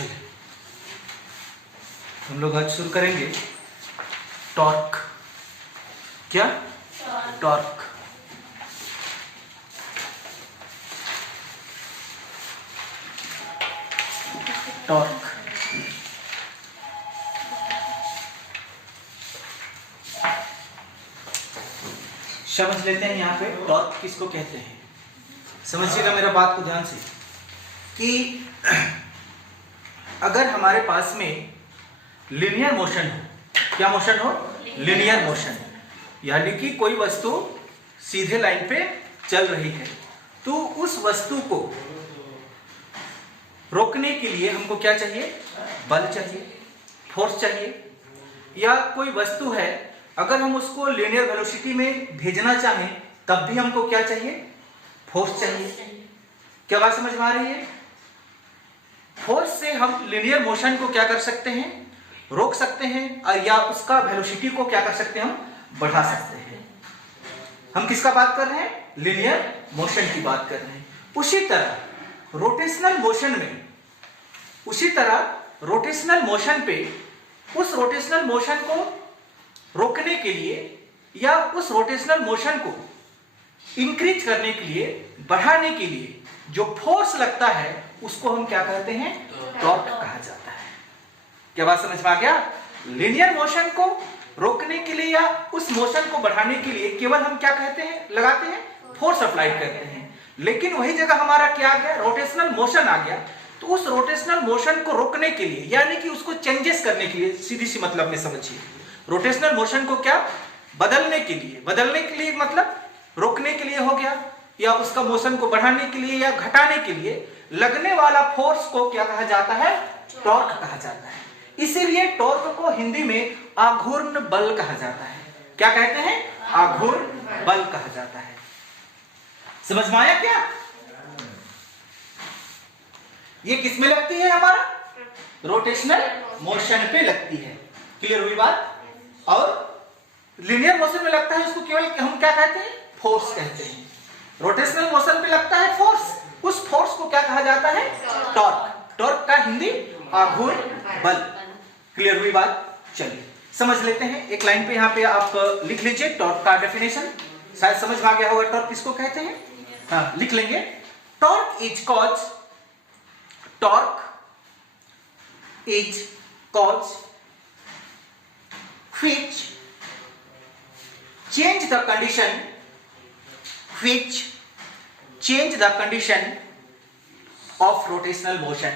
चलिए हम लोग आज शुरू करेंगे टॉर्क। क्या? टॉर्क। टॉर्क समझ लेते हैं यहाँ पे टॉर्क किसको कहते हैं। समझिएगा मेरा बात को ध्यान से कि अगर हमारे पास में लिनियर मोशन हो, क्या मोशन हो? लिनियर मोशन, यानी कि कोई वस्तु सीधे लाइन पे चल रही है, तो उस वस्तु को रोकने के लिए हमको क्या चाहिए? बल चाहिए, फोर्स चाहिए। या कोई वस्तु है, अगर हम उसको लिनियर वेलोसिटी में भेजना चाहें तब भी हमको क्या चाहिए? फोर्स चाहिए। क्या बात समझ में आ रही है? फोर्स से हम लिनियर मोशन को क्या कर सकते हैं? रोक सकते हैं, और या उसका वेलोसिटी को क्या कर सकते हैं? हम बढ़ा सकते हैं। हम किसका बात कर रहे हैं? लिनियर मोशन की बात कर रहे हैं। उसी तरह रोटेशनल मोशन पे उस रोटेशनल मोशन को रोकने के लिए या उस रोटेशनल मोशन को इंक्रीज करने के लिए, बढ़ाने के लिए जो फोर्स लगता है उसको हम क्या कहते हैं? टॉर्क कहा जाता है। क्या बात समझ में आ गया? लिनियर मोशन को रोकने के लिए या उस मोशन को बढ़ाने के लिए केवल हम क्या कहते हैं? लगाते हैं, फोर्स अप्लाई करते हैं। लेकिन वही जगह हमारा क्या आ गया? रोटेशनल मोशन आ गया। तो उस रोटेशनल मोशन को रोकने के लिए, यानी कि उसको चेंजेस करने के लिए, सीधी सी मतलब में समझिए, रोटेशनल मोशन को क्या? बदलने के लिए मतलब रोकने के लिए हो गया, या उसका मोशन को बढ़ाने के लिए या घटाने के लिए लगने वाला फोर्स को क्या कहा जाता है? टॉर्क कहा जाता है। इसीलिए टॉर्क को हिंदी में आघूर्ण बल कहा जाता है। क्या कहते हैं? आघूर्ण बल कहा जाता है। समझ में आया क्या? ये किस में लगती है? हमारा रोटेशनल मोशन पे लगती है। क्लियर हुई बात? और लिनियर मोशन में लगता है उसको केवल हम क्या कहते हैं? फोर्स कहते हैं। रोटेशनल मोशन पे लगता है फोर्स, उस फोर्स को क्या कहा जाता है? टॉर्क। टॉर्क का हिंदी आघूर्ण बल। क्लियर हुई बात? चलिए समझ लेते हैं। एक लाइन पे यहाँ पे आप लिख लीजिए टॉर्क का डेफिनेशन। शायद समझ में आ गया होगा टॉर्क किसको कहते हैं। हाँ, लिख लेंगे। Torque is cause which change the condition of rotational motion।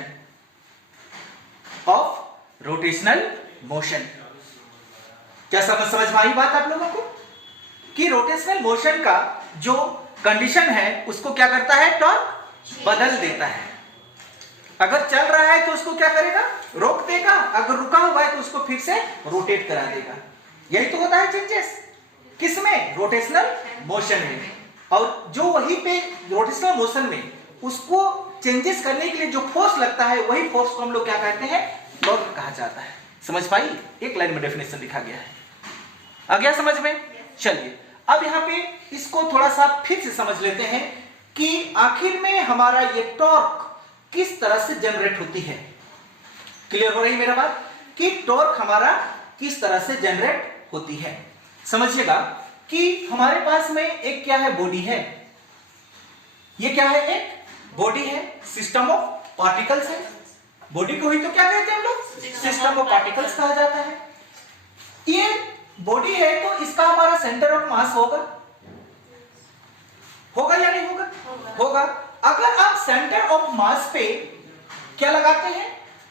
क्या समझ में आई बात आप लोगों को? कि रोटेशनल मोशन का जो कंडीशन है उसको क्या करता है? टॉर्क बदल देता है। अगर चल रहा है तो उसको क्या करेगा? रोक देगा। अगर रुका हुआ है तो उसको फिर से रोटेट करा देगा। यही तो होता है चेंजेस। किसमें? रोटेशनल मोशन में। और जो वहीं पे रोटेशनल मोशन में उसको चेंजेस करने के लिए जो फोर्स लगता है, वही फोर्स को हम लोग क्या कहते हैं? टॉर्क कहा जाता है। समझ पाई? एक लाइन में डेफिनेशन लिखा गया है। आ गया समझ में? चलिए अब यहाँ पे इसको थोड़ा सा फिर से समझ लेते हैं कि आखिर में हमारा ये टॉर्क किस तरह से जनरेट होती है। क्लियर हो रही मेरा बात? कि टॉर्क हमारा किस तरह से जनरेट होती है। समझिएगा कि हमारे पास में एक क्या है? बॉडी है। ये क्या है? एक बॉडी है, सिस्टम ऑफ पार्टिकल्स है। बॉडी को ही तो क्या कहते हैं हम लोग? सिस्टम ऑफ पार्टिकल्स कहा जाता है। ये बॉडी है तो इसका हमारा सेंटर ऑफ मास होगा या नहीं होगा? होगा। अगर आप सेंटर ऑफ मास पे क्या लगाते हैं?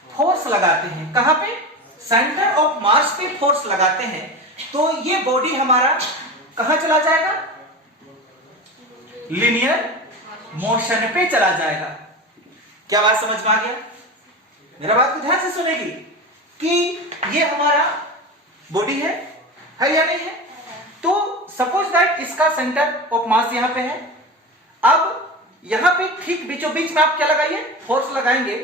फोर्स लगाते हैं। कहां पे? सेंटर ऑफ मास पे फोर्स लगाते हैं, तो ये बॉडी हमारा कहां चला जाएगा? लिनियर मोशन पे चला जाएगा। क्या बात समझ में आ गया? मेरा बात को ध्यान से सुनेगी कि ये हमारा बॉडी है या नहीं है? तो सपोज दैट इसका सेंटर ऑफ मास यहां पे है। अब यहां पे ठीक बीचों बीच में आप क्या लगाइए? फोर्स लगाएंगे,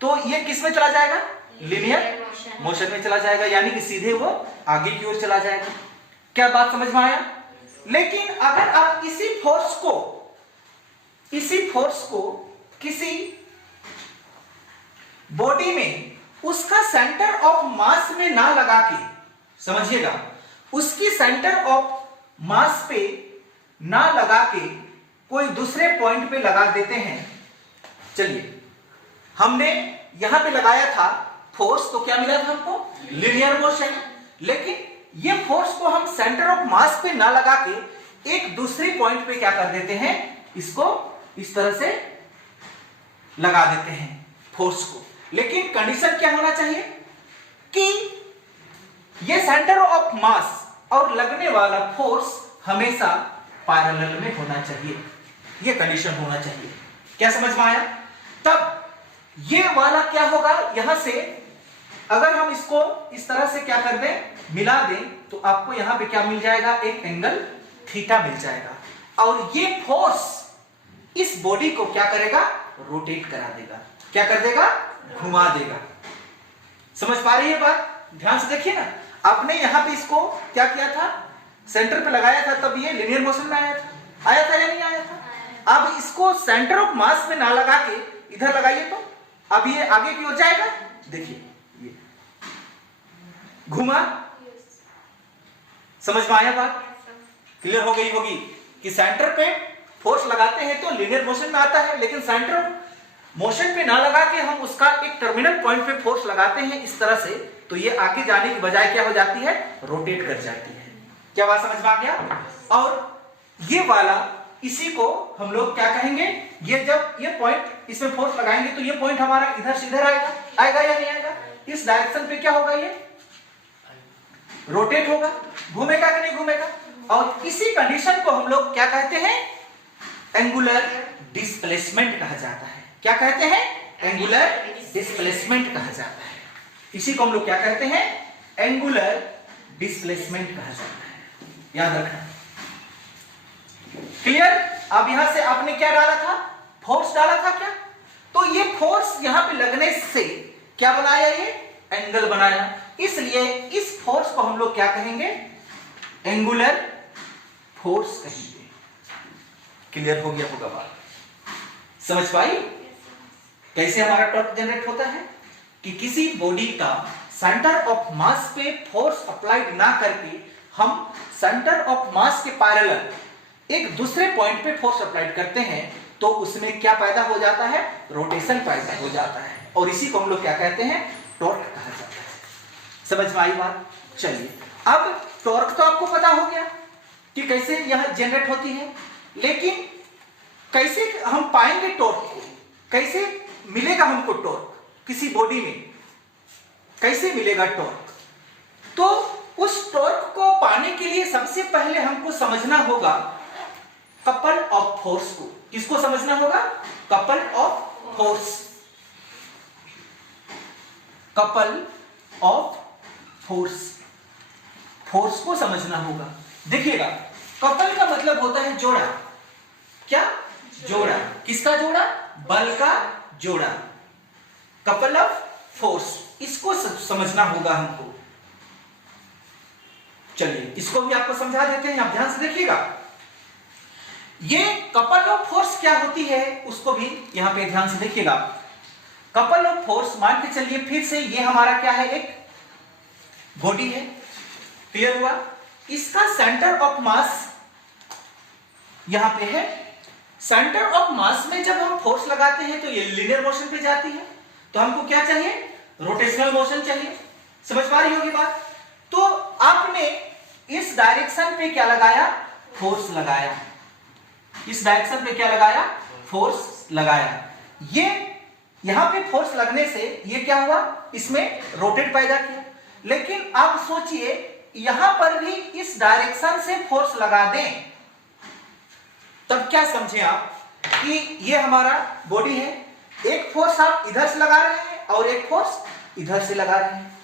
तो ये किस में चला जाएगा? लिनियर मोशन में चला जाएगा, यानी कि सीधे वो आगे की ओर चला जाएगा। क्या बात समझ में आया? लेकिन अगर आप इसी फोर्स को किसी बॉडी में उसका सेंटर ऑफ मास में ना लगा के, समझिएगा, उसकी सेंटर ऑफ मास पे ना लगा के कोई दूसरे पॉइंट पे लगा देते हैं। चलिए, हमने यहां पे लगाया था फोर्स, तो क्या मिला था हमको? Linear motion. लेकिन ये फोर्स को हम सेंटर ऑफ मास पे ना लगा के एक दूसरी पॉइंट पे क्या कर देते हैं, इसको इस तरह से लगा देते हैं फोर्स को। लेकिन कंडीशन क्या होना चाहिए कि ये सेंटर ऑफ मास और लगने वाला फोर्स हमेशा पैरेलल में होना चाहिए, ये कंडीशन होना चाहिए। क्या समझ में आया? तब ये वाला क्या होगा, यहां से अगर हम इसको इस तरह से क्या कर दें, मिला दें, तो आपको यहां पे क्या मिल जाएगा, एक एंगल थीटा मिल जाएगा। और ये फोर्स इस बॉडी को क्या करेगा, रोटेट करा देगा। क्या कर देगा? घुमा देगा। समझ पा रही है बात? ध्यान से देखिए ना, आपने यहां पे इसको क्या किया था, सेंटर पे लगाया था, तब ये लीनियर मोशन में आया था या नहीं आया था? अब इसको सेंटर ऑफ मास में ना लगा के इधर लगाइए, तो अब ये आगे की ओर जाएगा। देखिए ये घुमा। समझ में आया बात? क्लियर हो गई होगी कि सेंटर पे फोर्स लगाते हैं तो लीनियर मोशन में आता है, लेकिन सेंटर ऑफ मोशन पे ना लगा के हम उसका एक टर्मिनल पॉइंट पे फोर्स लगाते हैं इस तरह से, तो ये आगे जाने की बजाय क्या हो जाती है, रोटेट कर जाती है। क्या बात समझ में आ गया? और ये वाला, इसी को हम लोग क्या कहेंगे, ये जब ये पॉइंट इसमें फोर्स लगाएंगे तो ये पॉइंट हमारा इधर से इधर आएगा या नहीं आएगा? इस डायरेक्शन पे क्या होगा, ये रोटेट होगा, घूमेगा कि नहीं घूमेगा? और इसी कंडीशन को हम लोग क्या कहते हैं, एंगुलर डिस्प्लेसमेंट कहा जाता है। क्या कहते हैं? एंगुलर डिस्प्लेसमेंट कहा जाता है। इसी को हम लोग क्या कहते हैं, एंगुलर डिस्प्लेसमेंट कहा जाता है। याद रखना। क्लियर? अब यहां से आपने क्या डाला था, फोर्स डाला था क्या, तो ये फोर्स यहां पे लगने से क्या बनाया, ये एंगल बनाया। इसलिए इस फोर्स को हम लोग क्या कहेंगे, एंगुलर फोर्स कहेंगे। क्लियर हो गया होगा बात? समझ पाई कैसे हमारा टॉर्क जनरेट होता है? कि किसी बॉडी का सेंटर ऑफ मास पे फोर्स अप्लाइड ना करके हम सेंटर ऑफ मास के पैरेलल एक दूसरे पॉइंट पे फोर्स अप्लाइड करते हैं, तो उसमें क्या पैदा हो जाता है, रोटेशन पैदा हो जाता है। और इसी को हम लोग क्या कहते हैं, टॉर्क कहा जाता है। समझ में आई बात? चलिए, अब टॉर्क तो आपको पता हो गया कि कैसे यह जनरेट होती है, लेकिन कैसे हम पाएंगे टॉर्क को, कैसे मिलेगा हमको टॉर्क किसी बॉडी में, कैसे मिलेगा टॉर्क? तो उस टॉर्क को पाने के लिए सबसे पहले हमको समझना होगा कपल ऑफ फोर्स को। किसको समझना होगा? Couple of force. Couple of force, force को समझना होगा। देखिएगा, कपल का मतलब होता है जोड़ा। क्या? जोड़ा। किसका जोड़ा? बल का जोड़ा। कपल ऑफ फोर्स, इसको समझना होगा हमको। चलिए, इसको भी आपको समझा देते हैं, आप ध्यान से देखिएगा। ये कपल ऑफ फोर्स क्या होती है उसको भी यहां पे ध्यान से देखिएगा। कपल ऑफ फोर्स, मान के चलिए फिर से ये हमारा क्या है, एक बॉडी है। क्लियर हुआ? इसका सेंटर ऑफ मास यहां पे है। सेंटर ऑफ मास में जब हम फोर्स लगाते हैं तो ये लीनियर मोशन पे जाती है, तो हमको क्या चाहिए, रोटेशनल मोशन चाहिए। समझ पा रही होगी बात? तो आपने इस डायरेक्शन पे क्या लगाया, फोर्स लगाया। इस डायरेक्शन पे क्या लगाया, फोर्स लगाया। ये यहां पे फोर्स लगने से ये क्या हुआ, इसमें रोटेट पैदा किया। लेकिन आप सोचिए, यहां पर भी इस डायरेक्शन से फोर्स लगा दें, तब क्या समझे आप कि ये हमारा बॉडी है, एक फोर्स आप इधर से लगा रहे हैं और एक फोर्स इधर से लगा रहे हैं।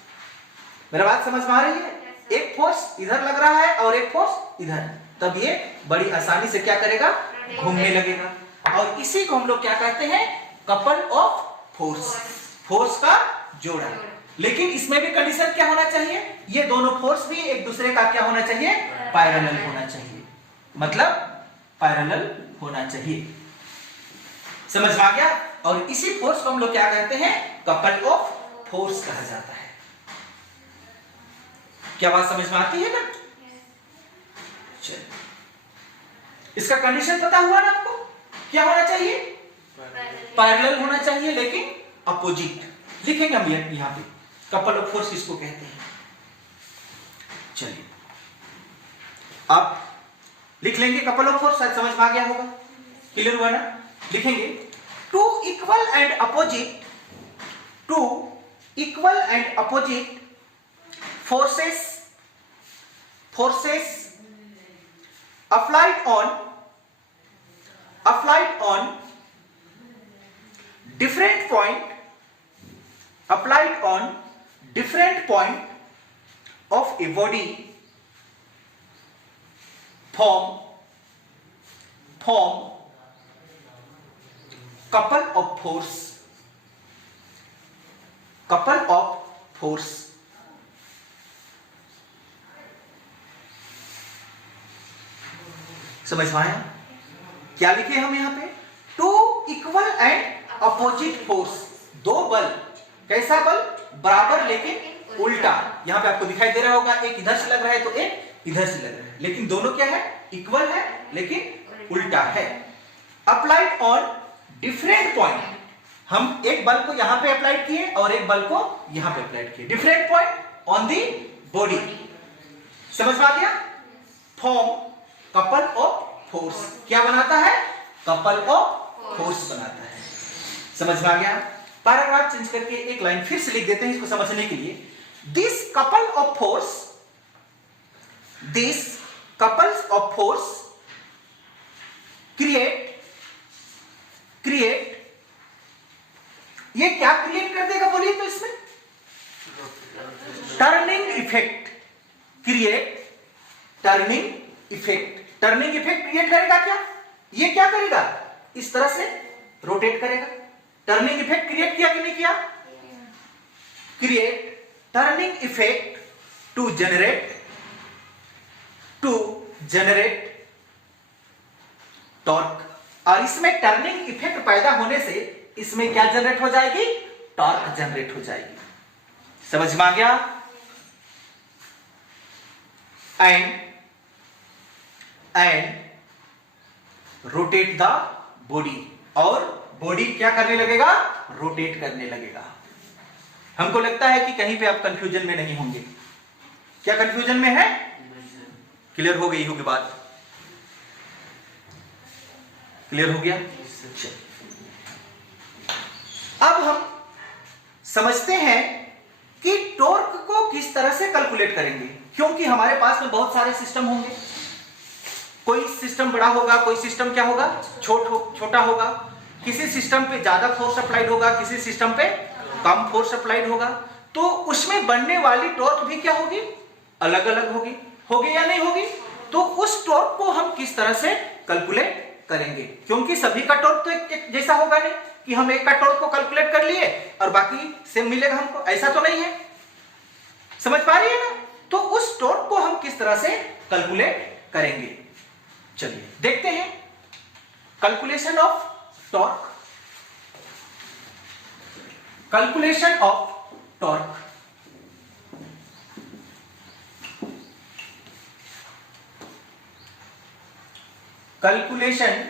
मेरा बात समझ में आ रही है? एक फोर्स इधर लग रहा है और एक फोर्स इधर, तब ये बड़ी आसानी से क्या करेगा, घूमने लगेगा। और इसी को हम लोग क्या कहते हैं, कपल ऑफ फोर्स, फोर्स का जोड़ा। लेकिन इसमें भी कंडीशन क्या होना चाहिए, ये दोनों फोर्स भी एक दूसरे का क्या होना चाहिए, पैरेलल होना चाहिए। मतलब पैरेलल होना चाहिए। समझ में आ गया? और इसी फोर्स को हम लोग क्या कहते हैं, कपल ऑफ फोर्स कहा जाता है। क्या बात समझ में आती है ना? चलिए, इसका कंडीशन पता हुआ ना आपको, क्या होना चाहिए, पैरेलल होना चाहिए लेकिन अपोजिट। लिखेंगे हम यहां पे कपल ऑफ फोर्स इसको कहते हैं। चलिए आप लिख लेंगे कपल ऑफ फोर्स, शायद समझ में आ गया होगा, क्लियर हुआ ना? लिखेंगे two equal and opposite forces applied on different point of a body form couple of force। समझ में आया? क्या लिखे हम यहां पे, two equal and opposite force, दो बल, कैसा बल, बराबर लेकिन उल्टा। यहां पे आपको दिखाई दे रहा होगा, एक इधर से लग रहा है तो एक इधर से लग रहा है, लेकिन दोनों क्या है, इक्वल है लेकिन उल्टा है। अप्लाइड ऑन डिफरेंट पॉइंट, हम एक बल को यहां पे अप्लाइड किए और एक बल को यहां पे अप्लाइड किए, different point on the body. समझ में आ गया? फॉर्म कपल ऑफ फोर्स, क्या बनाता है, कपल ऑफ फोर्स बनाता है। समझ में आ गया? पैराग्राफ चेंज करके एक लाइन फिर से लिख देते हैं इसको समझने के लिए। This couples of force create, ये क्या क्रिएट कर देगा बोलिए तो, इसमें turning effect, create turning effect create करेगा। क्या ये क्या करेगा, इस तरह से रोटेट करेगा। टर्निंग इफेक्ट क्रिएट किया कि नहीं किया, create turning effect to generate torque. और इसमें टर्निंग इफेक्ट पैदा होने से इसमें क्या जनरेट हो जाएगी, टॉर्क जनरेट हो जाएगी। समझ में आ गया? एंड रोटेट द बॉडी, और बॉडी क्या करने लगेगा, रोटेट करने लगेगा। हमको लगता है कि कहीं पे आप कंफ्यूजन में नहीं होंगे। क्या कंफ्यूजन में है? क्लियर हो गई होगी बात? क्लियर हो गया? अब हम समझते हैं कि टॉर्क को किस तरह से कैलकुलेट करेंगे, क्योंकि हमारे पास में बहुत सारे सिस्टम होंगे। कोई सिस्टम बड़ा होगा, कोई सिस्टम क्या होगा, छोटा होगा। किसी सिस्टम पे ज्यादा फोर्स अप्लाइड होगा, किसी सिस्टम पे कम फोर्स अप्लाइड होगा, तो उसमें बनने वाली टॉर्क भी क्या होगी, अलग अलग होगी या नहीं होगी? तो उस टॉर्क को हम किस तरह से कैलकुलेट करेंगे, क्योंकि सभी का टॉर्क तो एक जैसा होगा नहीं कि हम एक का टॉर्क को कैलकुलेट कर लिए और बाकी सेम मिलेगा हमको, ऐसा तो नहीं है। समझ पा रही है ना? तो उस टॉर्क को हम किस तरह से कैलकुलेट करेंगे, चलिए देखते हैं। Calculation of torque, calculation of torque. Calculation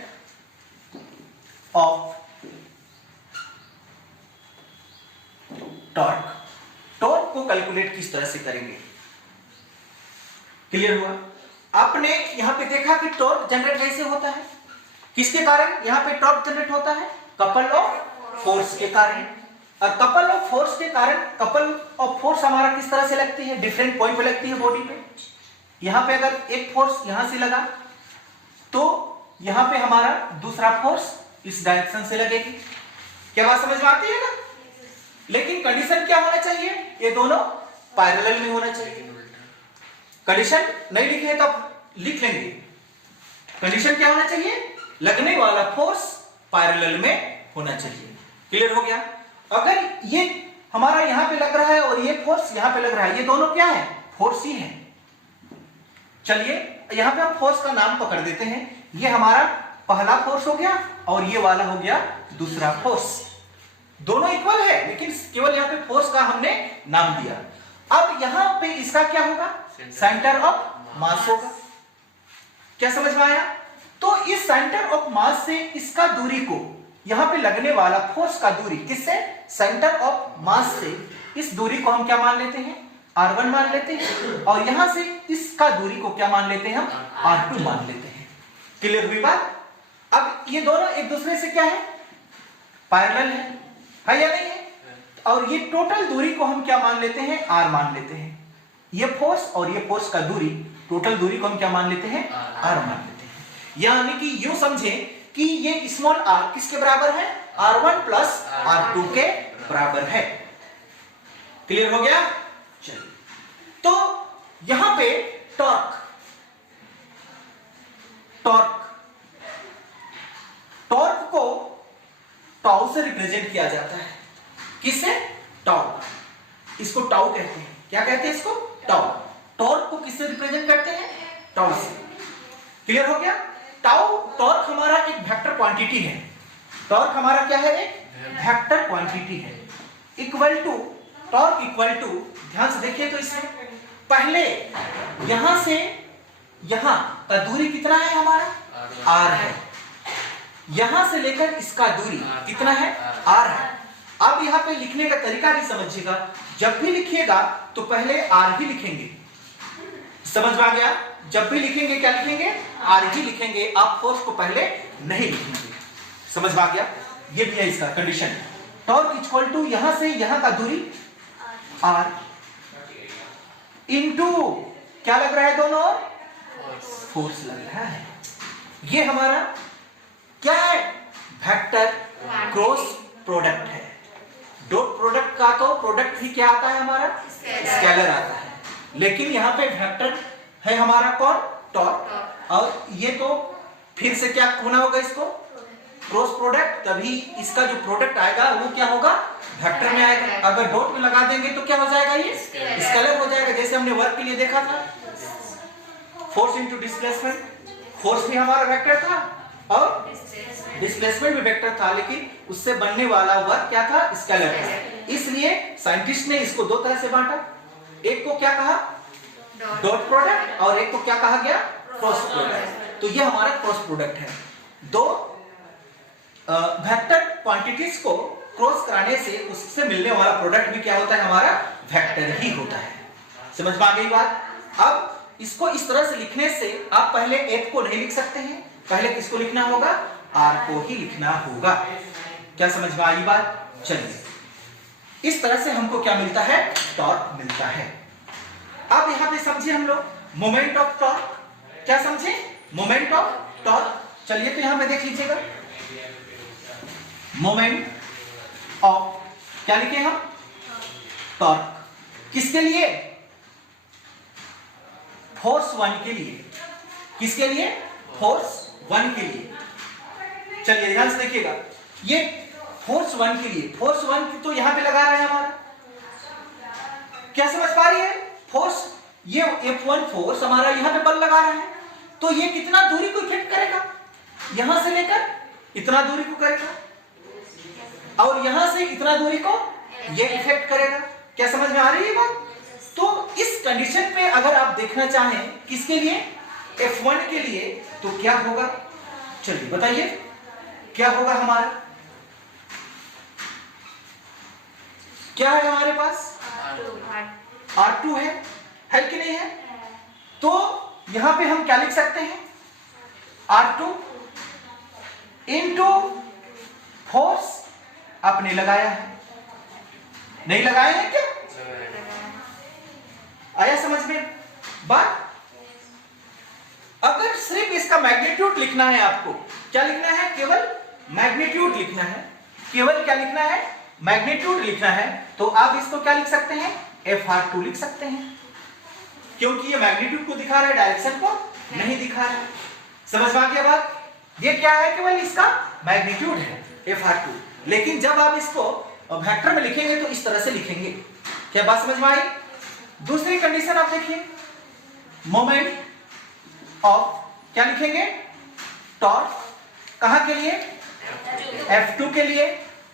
of torque, torque को कैलकुलेट किस तरह से करेंगे, क्लियर हुआ? आपने यहां पे देखा कि टॉर्क जनरेट कैसे होता है, किसके कारण यहां पे टॉर्क जनरेट होता है, कपल ऑफ फोर्स के कारण। और कपल ऑफ फोर्स के कारण, कपल ऑफ फोर्स हमारा किस तरह से लगती है, डिफरेंट पॉइंट पे लगती है बॉडी पे। यहां पे अगर एक फोर्स यहां से लगा तो यहां पे हमारा दूसरा फोर्स इस डायरेक्शन से लगेगी। क्या बात समझ में आती है ना? लेकिन कंडीशन क्या होना चाहिए, ये दोनों पैरेलल में होना चाहिए। कंडीशन नहीं लिखे तो लिख लेंगे। कंडीशन क्या होना चाहिए, लगने वाला फोर्स पैरेलल में होना चाहिए। क्लियर हो गया? अगर ये हमारा यहां पे लग रहा है और ये फोर्स यहां पे लग रहा है, ये दोनों क्या है, फोर्स ही है। चलिए यहां पे हम फोर्स का नाम पकड़ देते हैं, ये हमारा पहला फोर्स हो गया और ये वाला हो गया दूसरा फोर्स। दोनों इक्वल है लेकिन केवल यहाँ पे फोर्स का हमने नाम दिया। अब यहाँ पे इसका क्या होगा, सेंटर ऑफ मास होगा। क्या समझ में आया? तो इस सेंटर ऑफ मास से इसका दूरी को, यहाँ पे लगने वाला फोर्स का दूरी किससे, सेंटर ऑफ मास से इस दूरी को हम क्या मान लेते हैं, R1 मान लेते हैं, और यहां से इसका दूरी को क्या मान लेते हैं, हम R2 मान लेते हैं। क्लियर हुई बात? अब ये दोनों एक दूसरे से क्या है, पैरेलल है या नहीं है? और ये टोटल दूरी को हम क्या मान लेते हैं, R मान लेते हैं। ये फोर्स और ये फोर्स का दूरी, टोटल दूरी को हम क्या मान लेते हैं, R मान लेते हैं। यानी कि यूं समझे कि ये स्मॉल r किसके बराबर है, R1 प्लस R2 के बराबर है। क्लियर हो गया? चलिए, तो यहां पे टॉर्क को टाउ से रिप्रेजेंट किया जाता है। किससे? टाउ। इसको टाउ कहते हैं। क्या कहते हैं इसको? टाउ। टॉर्क को किससे रिप्रेजेंट करते हैं? टाउ से। क्लियर हो गया? टॉर्क हमारा एक वेक्टर क्वांटिटी है। टॉर्क हमारा क्या है, एक वेक्टर क्वांटिटी है। Equal to, torque equal to, ध्यान से देखिए तो इसमें पहले यहां से यहां का दूरी कितना है हमारा, R है। यहां से लेकर इसका दूरी कितना है, R है। अब यहां पे लिखने का तरीका भी समझिएगा। जब भी लिखिएगा तो पहले R ही लिखेंगे। समझ में आ गया? जब भी लिखेंगे क्या लिखेंगे, R ही लिखेंगे। आप फोर्स को पहले नहीं लिखेंगे। समझ में आ गया? ये भी है इसका कंडीशन। टॉर्क इक्वल टू यहां से यहां का दूरी R इंटू क्या लग रहा है, दोनों फोर्स लग रहा है। ये हमारा क्या है, वेक्टर क्रॉस प्रोडक्ट है। डॉट प्रोडक्ट का तो प्रोडक्ट ही क्या आता है हमारा, स्केलर आता है। लेकिन यहाँ पे वेक्टर है हमारा कौन, टॉर्क। और ये तो फिर से क्या होना होगा, इसको क्रॉस प्रोडक्ट, तभी इसका जो प्रोडक्ट आएगा वो क्या होगा, वेक्टर में आएगा। अगर डॉट में लगा देंगे तो क्या हो जाएगा, ये स्केलर हो जाएगा। जैसे हमने वर्क के लिए देखा था, फोर्स इनटू डिस्प्लेसमेंट। फोर्स भी हमारा वेक्टर था और डिस्प्लेसमेंट भी वेक्टर था, लेकिन उससे बनने वाला वर्क क्या था, स्केलर था। इसलिए साइंटिस्ट ने इसको दो तरह से बांटा। एक को क्या कहा, डॉट प्रोडक्ट, और एक को क्या कहा गया, क्रॉस प्रोडक्ट। तो ये हमारा क्रॉस प्रोडक्ट है। दो वेक्टर क्वांटिटीज को क्रॉस कराने से उससे मिलने वाला प्रोडक्ट भी क्या होता है, हमारा वेक्टर ही होता है। समझ में आ गई बात? अब इसको इस तरह से लिखने से आप पहले F को नहीं लिख सकते हैं, पहले किसको लिखना होगा, R को ही लिखना होगा। क्या समझ में आई बात? चलिए, इस तरह से हमको क्या मिलता है, टॉर्क मिलता है। अब यहां पे समझिए हम लोग मोमेंट ऑफ टॉर्क। क्या समझे, मोमेंट ऑफ टॉर्क। चलिए तो यहां पे देख लीजिएगा, मोमेंट ऑफ क्या लिखे हम, टॉर्क। किसके लिए, फोर्स 1 के लिए। किसके लिए, फोर्स 1 के लिए। चलिए ध्यान से देखिएगा, ये फोर्स 1 के लिए, फोर्स 1 तो यहां पे लगा रहा है हमारा। क्या समझ पा रही है, फोर्स, ये F1 फोर्स हमारा यहां पे बल लगा रहा है, तो ये कितना दूरी को इफेक्ट करेगा, यहां से लेकर इतना दूरी को करेगा, और यहां से इतना दूरी को ये इफेक्ट करेगा। क्या समझ में आ रही है बात? तो इस कंडीशन पे अगर आप देखना चाहें किसके लिए, F1 के लिए, तो क्या होगा, चलिए बताइए क्या होगा हमारा, क्या है हमारे पास, R2 है कि नहीं है? तो यहां पे हम क्या लिख सकते हैं, R2 इंटू फोर्स आपने लगाया है, नहीं लगाया है क्या, आया समझ में बात? अगर सिर्फ इसका मैग्नीट्यूड लिखना है आपको, क्या लिखना है, केवल मैग्नीट्यूड लिखना है, केवल क्या लिखना है, मैग्नीट्यूड लिखना है, तो आप इसको क्या लिख सकते हैं, FR2 लिख सकते हैं, क्योंकि ये मैग्नीट्यूड को दिखा रहा है, डायरेक्शन को नहीं दिखा रहा है। समझ में आ गया बात? ये क्या है, केवल इसका मैग्नीट्यूड है FR2। लेकिन जब आप इसको वेक्टर में लिखेंगे तो इस तरह से लिखेंगे। क्या बात समझ में आई? दूसरी कंडीशन आप देखिए, मोमेंट ऑफ क्या लिखेंगे, टॉर्क कहां के लिए? F2 के लिए।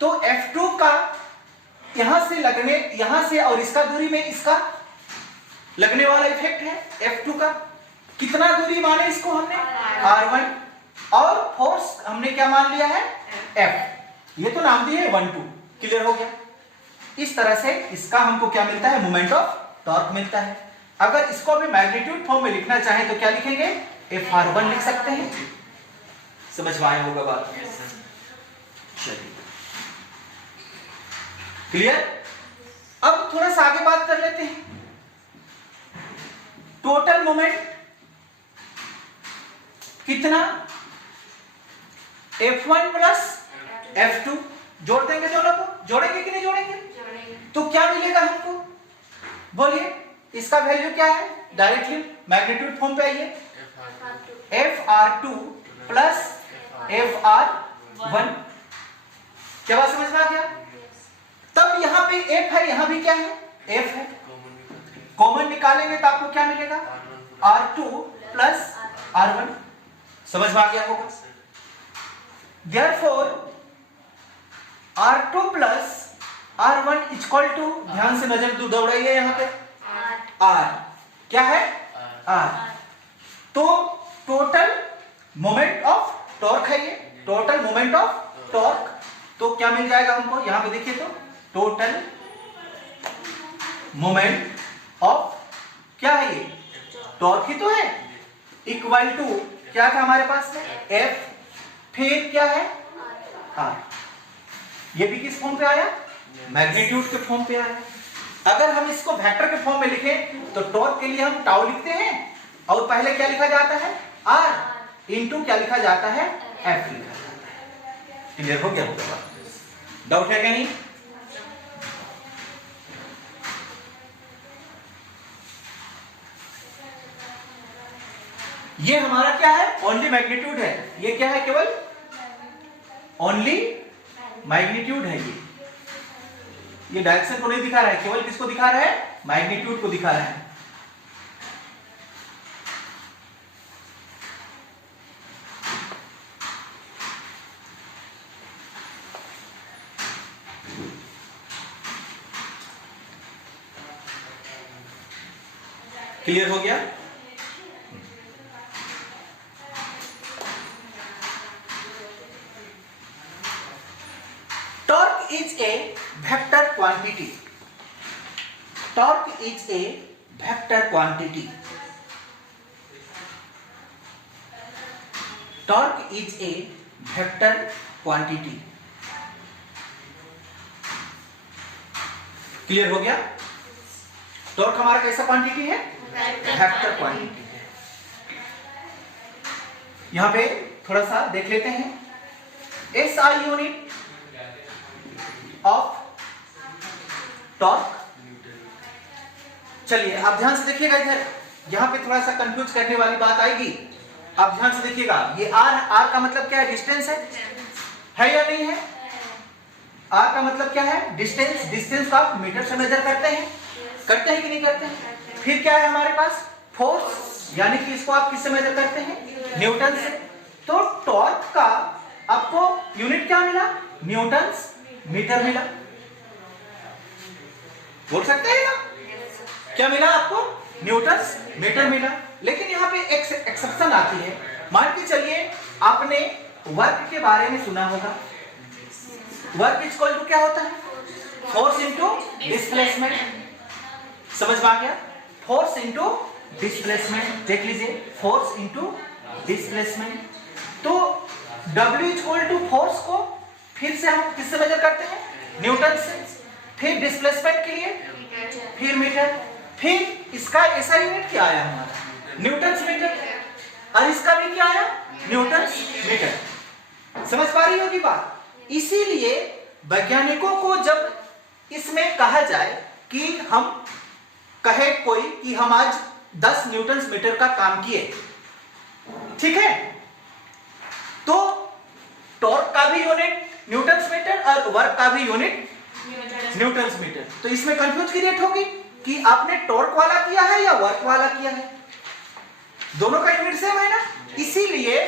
तो F2 का यहां से और इसका दूरी में इसका लगने वाला इफेक्ट है F2 का। कितना दूरी माने इसको हमने? R1। और फोर्स हमने क्या मान लिया है? F। ये तो नाम दिए 1 2। क्लियर हो गया? इस तरह से इसका हमको क्या मिलता है? मोमेंट ऑफ टॉर्क मिलता है। अगर इसको भी मैग्नीट्यूड फॉर्म में लिखना चाहें तो क्या लिखेंगे? Fr1 लिख सकते हैं। समझ में आया होगा बात? चलिए, क्लियर? अब थोड़ा सा आगे बात कर लेते हैं। टोटल मोमेंट कितना? F1 plus F2। जोड़ देंगे दोनों को? जोड़ेंगे कि नहीं जोड़ेंगे? तो क्या मिलेगा हमको? बोलिए, इसका वैल्यू क्या है? डायरेक्टली मैग्नीट्यूड फॉर्म पे आइए। Fr2 plus Fr1। क्या बात समझ में आ गया? तब यहां पे F है, यहां भी क्या है? F है। कॉमन निकालेंगे तो आपको क्या मिलेगा? R2 plus R1। समझ में आ गया होगा? Therefore R2 plus R1 equal to, ध्यान से नजर दौड़ाइए यहां पे, R। क्या है? R। तो टोटल मोमेंट ऑफ टॉर्क है ये, टोटल मोमेंट ऑफ टॉर्क। तो क्या मिल जाएगा हमको? यहां पे देखिए तो टोटल मोमेंट ऑफ, क्या है ये? टॉर्क ही तो है। इक्वल टू क्या था हमारे पास में? F, फिर क्या है? R। ये भी किस फॉर्म पे आया? मैग्नीट्यूड के फॉर्म पे आया। अगर हम इसको वेक्टर के फॉर्म में लिखें तो टॉर्क के लिए हम टाउ लिखते हैं और पहले क्या लिखा जाता है? R इंटू क्या लिखा जाता है? F लिखा जाता है। क्लियर हो गया होगा? डाउट है क्या? नहीं? ये हमारा क्या है? ओनली मैग्नीट्यूड है। ये क्या है? केवल ओनली मैग्नीट्यूड है। ये डायरेक्शन को नहीं दिखा रहा है, केवल किसको दिखा रहा है? मैग्नीट्यूड को दिखा रहा है। क्लियर हो गया? Torque is a vector quantity. Torque is a vector quantity. Torque is a vector quantity. Clear हो गया? टॉर्क हमारा कैसा क्वांटिटी है? वेक्टर क्वांटिटी है। यहां पे थोड़ा सा देख लेते हैं। SI unit of torque. चलिए आप ध्यान से देखिएगा, इधर यहां पे थोड़ा सा कंफ्यूज करने वाली बात आएगी। आप ध्यान से देखिएगा, ये R का मतलब क्या है? डिस्टेंस है या नहीं है? R का मतलब क्या है? डिस्टेंस। डिस्टेंस को आप मीटर से मेजर करते हैं कि नहीं करते हैं? फिर क्या है हमारे पास? फोर्स, यानी कि इसको आप किससे मेजर करते हैं? न्यूटन से। तो टॉर्क का आपको यूनिट क्या मिला? न्यूटन्स मीटर मिला। बोल सकते हैं ना? क्या मिला आपको? न्यूटन्स मीटर मिला। लेकिन यहाँ पे एक एक्सेप्शन आती है। मान के चलिए आपने वर्क के बारे में सुना होगा। वर्क इक्वल टू क्या होता है? Force into displacement. समझ में आ गया? Force into displacement. देख लीजिए, फोर्स इंटू डिस्प्लेसमेंट। तो W इक्वल टू फोर्स को फिर से हम किससे मेजर करते हैं? न्यूटन से। फिर डिस्प्लेसमेंट के लिए फिर मीटर। फिर इसका ऐसा यूनिट क्या आया हमारा? Newton metre. और इसका भी क्या आया? Newton metre. समझ पा रही होगी बात? इसीलिए वैज्ञानिकों को जब इसमें कहा जाए कि हम कहे कोई कि हम आज 10 न्यूटन मीटर का काम किए, ठीक है, तो टॉर्क का भी यूनिट न्यूटन मीटर और वर्क का भी यूनिट न्यूटन मीटर। तो इसमें कंफ्यूज की रेट होगी कि आपने टॉर्क वाला किया है या वर्क वाला किया है। दोनों का यूनिट सेम है ना? इसीलिए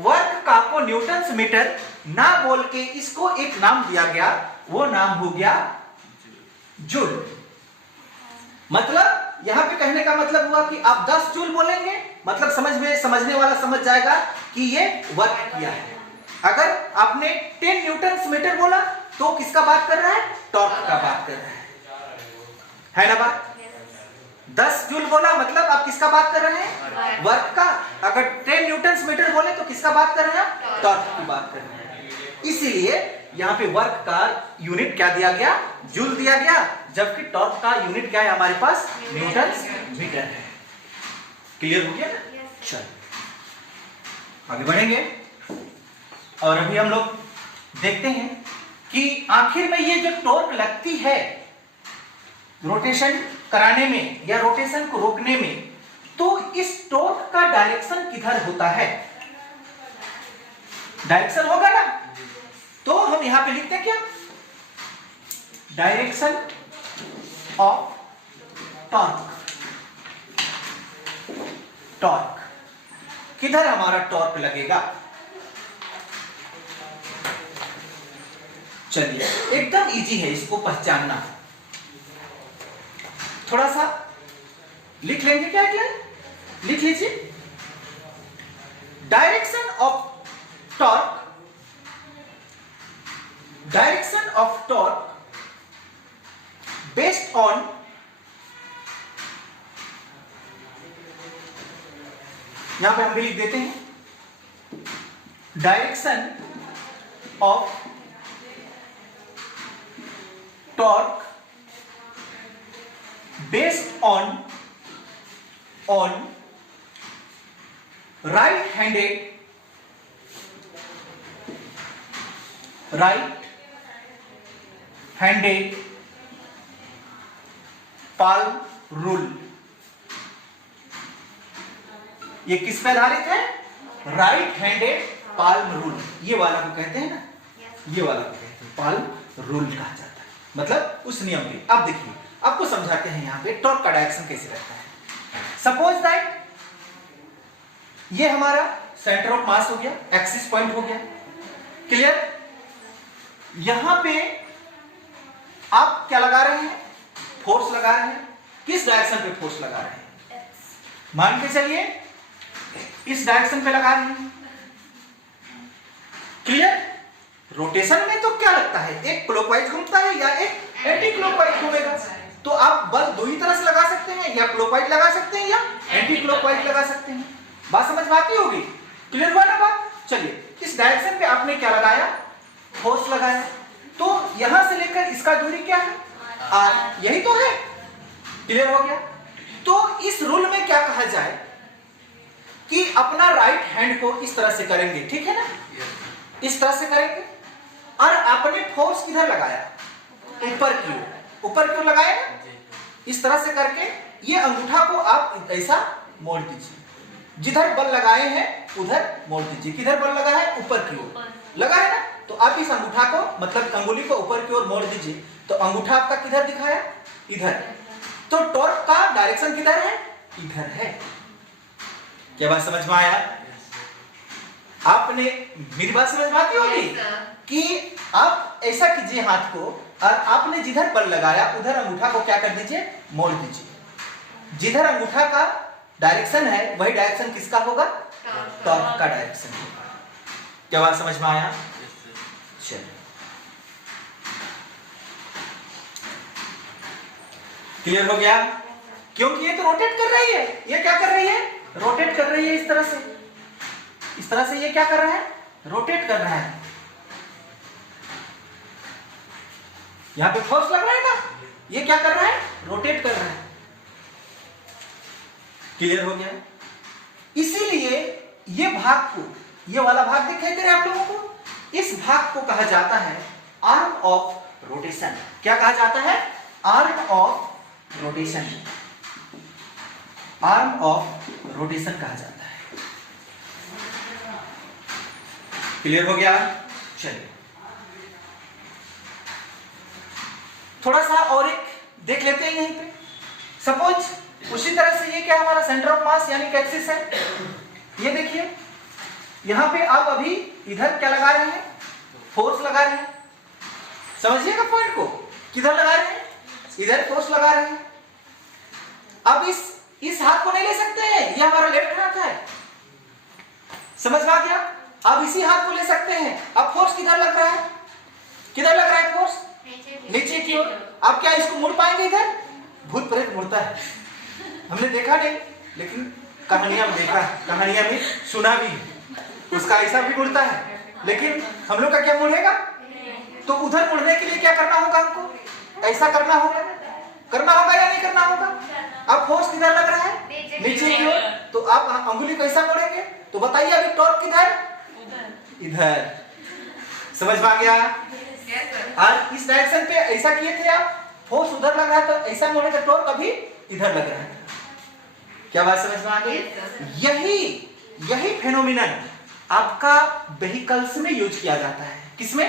वर्क का को न्यूटन्स मीटर ना बोल के इसको एक नाम दिया गया, वो नाम हो गया जूल। मतलब यहां पे कहने का मतलब हुआ कि आप 10 जूल बोलेंगे, मतलब समझने वाला समझ जाएगा कि ये वर्क किया है। अगर आपने 10 न्यूटन्स मीटर बोला तो किसका बात कर रहा है? टॉर्क का बात कर रहा है ना बात? 10 जूल बोला मतलब आप किसका बात कर रहे हैं? वर्क का। अगर 10 न्यूटन्स मीटर बोले तो किसका बात कर रहे हैं? टॉर्क की बात कर रहे हैं। इसीलिए यहाँ पे वर्क का यूनिट क्या दिया गया? जूल दिया गया, जबकि टॉर्क का यूनिट क्या है हमारे पास? न्यूटन्स मीटर है। क्लियर हो गया ना? चलो आगे बढ़ेंगे और अभी हम लोग देखते हैं कि आखिर में ये जो टॉर्क लगती है रोटेशन कराने में या रोटेशन को रोकने में, तो इस टॉर्क का डायरेक्शन किधर होता है? डायरेक्शन होगा ना, तो हम यहां पे लिखते हैं क्या? Direction of torque. टॉर्क किधर हमारा टॉर्क लगेगा? चलिए एकदम इजी है इसको पहचानना, थोड़ा सा लिख लेंगे क्या? लिख लीजिए। Direction of torque, direction of torque based on यहां पे हम भी लिख देते हैं direction of torque based on right-handed palm rule। ये किस पे आधारित है? Right handed palm rule. ये वाला को कहते हैं ना, ये वाला को कहते हैं पाल्म रूल कहा जाता है, मतलब उस नियम के। अब देखिए आपको समझाते हैं यहां पे टॉर्क का डायरेक्शन कैसे रहता है। सपोज दैट ये हमारा सेंटर ऑफ मास हो गया, एक्सिस पॉइंट हो गया। क्लियर? यहां पे आप क्या लगा रहे हैं? फोर्स लगा रहे हैं। किस डायरेक्शन पे फोर्स लगा रहे हैं? मान के चलिए इस डायरेक्शन पे लगा रहे हैं। क्लियर? रोटेशन में तो क्या लगता है? एक क्लॉकवाइज घूमता है या एक एंटी क्लॉकवाइज घूमेगा। तो आप बल दो ही तरह से लगा सकते हैं, या क्लॉकवाइज लगा सकते हैं या एंटी क्लॉकवाइज लगा सकते हैं। बात समझ में आती होगी? क्लियर हुआ ना बात? चलिए इस डायरेक्शन पे आपने क्या लगाया? फोर्स लगाया। तो यहां से लेकर इसका दूरी क्या है? आर। यही तो है। क्लियर हो गया? तो इस रूल में क्या कहा जाए कि अपना राइट हैंड को इस तरह से करेंगे, ठीक है ना? इस तरह से करेंगे और आपने फोर्स किधर लगाया? ऊपर की ओर। ऊपर क्यों लगाया? इस तरह से करके ये अंगूठा को आप ऐसा मोड़ दीजिए, जिधर बल लगाए हैं उधर मोड़ दीजिए। किधर बल लगा है? ऊपर की ओर लगा है ना, तो आप इस अंगूठा को मतलब अंगुली को ऊपर की ओर मोड़ दीजिए, तो अंगूठा आपका किधर दिखाया? इधर। तो टॉर्क का डायरेक्शन किधर है? इधर है। क्या बात समझ में आया? आपने मेरी बात समझ में आती होगी कि आप ऐसा कीजिए हाथ को, और आपने जिधर बल लगाया उधर अंगूठा को क्या कर दीजिए? मोड़ दीजिए। जिधर अंगूठा का डायरेक्शन है वही डायरेक्शन किसका होगा? टॉर्क का डायरेक्शन होगा। क्या बात समझ में आया? चलिए क्लियर हो गया? क्योंकि ये तो रोटेट कर रही है। ये क्या कर रही है? रोटेट कर रही है इस तरह से। इस तरह से ये क्या कर रहा है? रोटेट कर रहा है। यहां पे फोर्स लग रहा है ना, ये क्या कर रहा है? रोटेट कर रहा है। क्लियर हो गया? इसीलिए ये भाग को, ये वाला भाग दिखाई दे रहा है आप लोगों को, इस भाग को कहा जाता है आर्म ऑफ रोटेशन। क्या कहा जाता है? Arm of rotation. Arm of rotation कहा जाता है। क्लियर हो गया? चलिए थोड़ा सा और एक देख लेते हैं यहीं पे। सपोज उसी तरह से ये क्या हमारा सेंटर ऑफ मास यानी कि एक्सिस है। ये देखिए यहां पे आप अभी इधर क्या लगा रहे हैं, फोर्स लगा रहे हैं, समझिएगा पॉइंट को, किधर लगा रहे हैं, इधर फोर्स लगा रहे हैं। अब इस हाथ को नहीं ले सकते हैं, ये हमारा लेफ्ट हाथ है, समझ में आ गया। अब इसी हाथ को ले सकते हैं। अब फोर्स किधर लग रहा है, किधर लग रहा है फोर्स, नीचे की ओर। अब क्या इसको मुड़ पाएंगे इधर, भूत प्रेत मुड़ता है, हमने देखा नहीं लेकिन कहानियां में देखा है, कहानियां में सुना भी है, उसका ऐसा भी मुड़ता है, लेकिन हम लोग का क्या मुड़ेगा। तो उधर मुड़ने के लिए क्या करना होगा, हमको ऐसा करना होगा, करना होगा या नहीं करना होगा। अब फोर्स किधर लग रहा है, नीचे की ओर, तो आप अंगुली को ऐसा मोड़ेंगे, तो बताइए अभी टॉर्क किधर, इधर, समझ में आ गया। और इस डायरेक्शन पे ऐसा किए थे आप, फोर्स उधर लग रहा है तो ऐसा मोड़े तो टॉर्क अभी इधर लग रहा है। क्या बात समझ में आ गई। यही फेनोमेनन आपका व्हीकल्स में यूज किया जाता है, किसमें,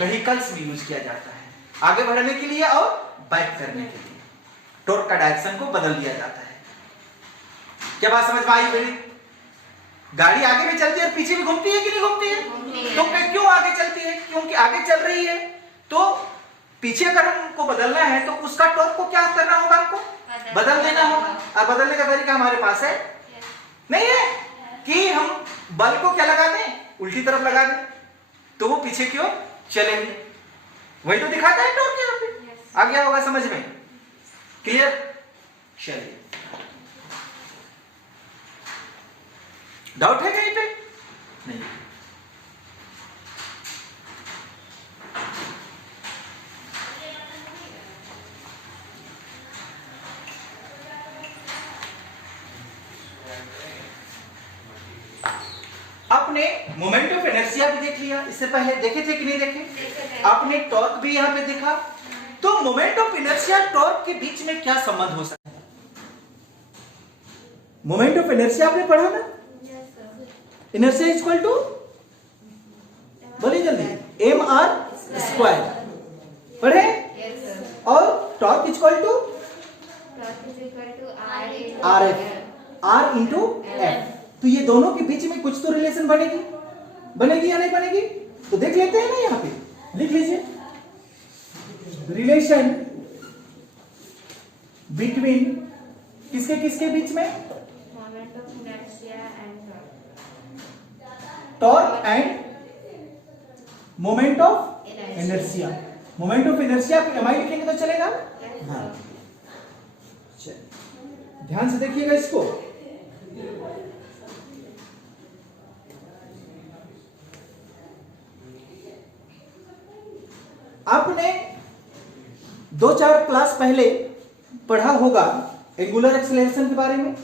व्हीकल्स में यूज किया जाता है, आगे बढ़ने के लिए और बैक करने के लिए टॉर्क का डायरेक्शन को बदल दिया जाता है। क्या बात समझ में आई मेरी। गाड़ी आगे भी चलती है और पीछे भी घूमती है कि नहीं घूमती है, तो क्यों आगे चलती है, क्योंकि आगे चल रही है, तो पीछे अगर हमको बदलना है तो उसका टॉर्क को क्या करना होगा, हमको बदल देना होगा। और बदलने का तरीका हमारे पास है नहीं है कि हम बल को क्या लगा दें, उल्टी तरफ लगा दें, तो वो पीछे की ओर चलेंगे, वही तो दिखाता है टॉर्क यहाँ पे। आ गया होगा समझ में, क्लियर। चलिए, डाउट है कहीं पे, नहीं। आपने मोमेंट ऑफ इनर्शिया भी देख लिया, इससे पहले देखे थे कि नहीं देखे। आपने टॉर्क भी यहां पे देखा। तो मोमेंट ऑफ इनर्शिया टॉर्क के बीच में क्या संबंध हो सकता है। मोमेंट ऑफ इनर्शिया आपने पढ़ा ना, इनर्शिया इज इक्वल टू, बोलिए जल्दी, एम आर स्क्वायर पढ़े, और torque is equal to R F, R into F. तो ये दोनों के बीच में कुछ तो रिलेशन बनेगी, बनेगी या नहीं बनेगी, तो देख लेते हैं ना, यहां पे लिख लीजिए, रिलेशन बिटवीन किसके किसके बीच में, torque end moment of inertia. Moment of inertia को एमआई लिखेंगे तो चलेगा। हाँ, ध्यान से देखिएगा इसको। आपने 2-4 क्लास पहले पढ़ा होगा एंगुलर एक्सेलरेशन के बारे में,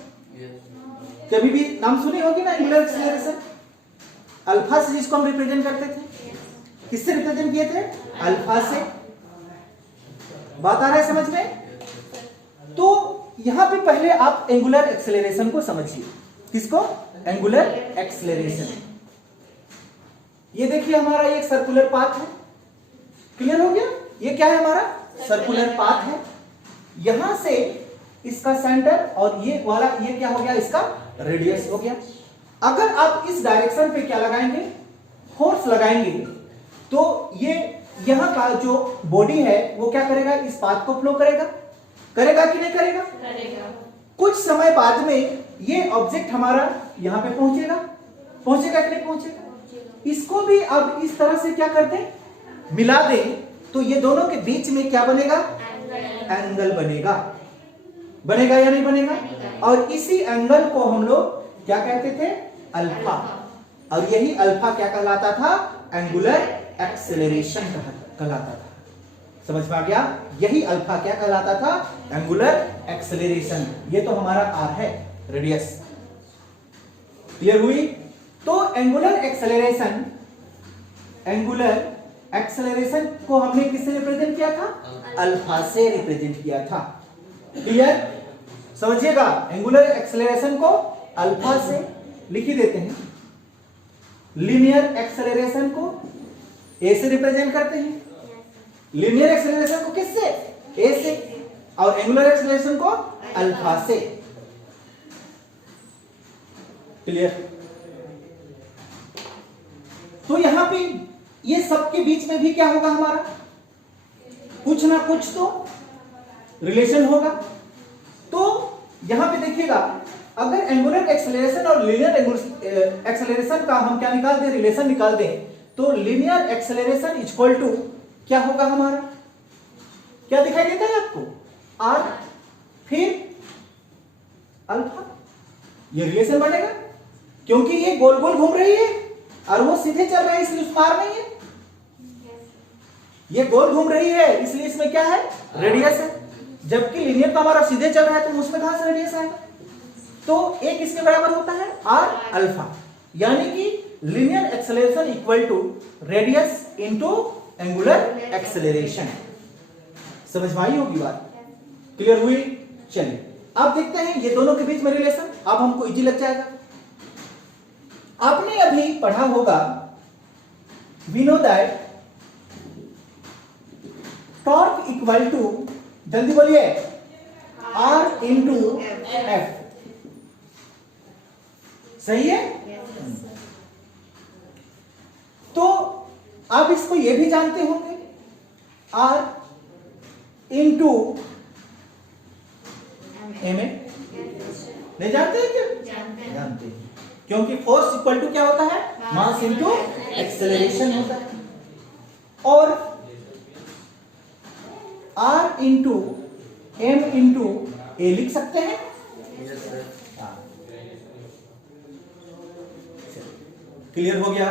कभी भी नाम सुनी होगी ना, एंगुलर एक्सेलरेशन। अल्फा से जिसको हम रिप्रेजेंट करते थे, किससे रिप्रेजेंट किए थे, अल्फा से। बात आ रहा है समझ में। तो यहां पे पहले आप एंगुलर एक्सेलरेशन को समझिए। किसको, एंगुलर एक्सेलरेशन। ये देखिए हमारा एक सर्कुलर पाथ है, क्लियर हो गया। ये क्या है, हमारा सर्कुलर पाथ है। यहां से इसका सेंटर और ये वाला, ये क्या हो गया, इसका रेडियस हो गया। अगर आप इस डायरेक्शन पे क्या लगाएंगे, फोर्स लगाएंगे, तो ये यहां का जो बॉडी है वो क्या करेगा, इस पाथ को फ्लो करेगा, करेगा कि नहीं करेगा, करेगा। कुछ समय बाद में ये ऑब्जेक्ट हमारा यहां पे पहुंचेगा, पहुंचेगा कि नहीं पहुंचेगा। इसको भी अब इस तरह से क्या करते हैं, मिला दें, तो ये दोनों के बीच में क्या बनेगा, एंगल बनेगा, बनेगा या नहीं बनेगा। और इसी एंगल को हम लोग क्या कहते थे, अल्फा। और यही अल्फा क्या कहलाता था, एंगुलर एक्सेलरेशन कहलाता था। समझ में आ गया। यही अल्फा क्या कहलाता था, एंगुलर एक्सेलरेशन। ये तो हमारा आर है, रेडियस। क्लियर हुई। तो एंगुलर एक्सेलरेशन, एंगुलर एक्सेलरेशन को हमने किससे रिप्रेजेंट किया था, अल्फा से रिप्रेजेंट किया था। क्लियर, समझिएगा। एंगुलर एक्सेलरेशन को अल्फा से लिख ही देते हैं। लीनियर एक्सेलरेशन को ए से रिप्रेजेंट करते हैं। लीनियर एक्सेलरेशन को किससे, ए से, और एंगुलर एक्सेलरेशन को अल्फा से। क्लियर। तो यहां पे ये सबके बीच में भी क्या होगा हमारा, कुछ ना कुछ तो रिलेशन होगा। तो यहां पे देखिएगा, अगर एंगुलर एक्सेलरेशन और लीनियर एक्सेलरेशन का हम क्या निकाल दें, रिलेशन निकाल दें, तो लीनियर एक्सेलरेशन इक्वल टू क्या होगा हमारा, क्या दिखाई देता है आपको, आर फिर अल्फा। ये रिलेशन बनेगा क्योंकि ये गोल गोल घूम रही है और वो सीधे चल रहा है, इसलिए उस पार नहीं है। ये गोल घूम रही है इसलिए इसमें क्या है, रेडियस है, जबकि लीनियर तो हमारा सीधे चल रहा है, तो उसमें कहां से रेडियस आएगा। तो एक इसके बराबर होता है आर अल्फा, यानी कि linear acceleration equal to radius into angular acceleration. समझ में आई होगी बात, क्लियर हुई। चलिए आप देखते हैं ये दोनों के बीच में रिलेशन, अब हमको इजी लग जाएगा। आपने अभी पढ़ा होगा, we know that torque equal to, जल्दी बोलिए, आर इंटू एफ, सही है। तो आप इसको ये भी जानते होंगे, आर इंटू एम ए, नहीं जानते हैं क्या, जानते हैं, क्योंकि फोर्स इक्वल टू क्या होता है, मास इंटू एक्सेलरेशन होता है। और आर इंटू एम इंटू ए लिख सकते हैं, क्लियर हो गया।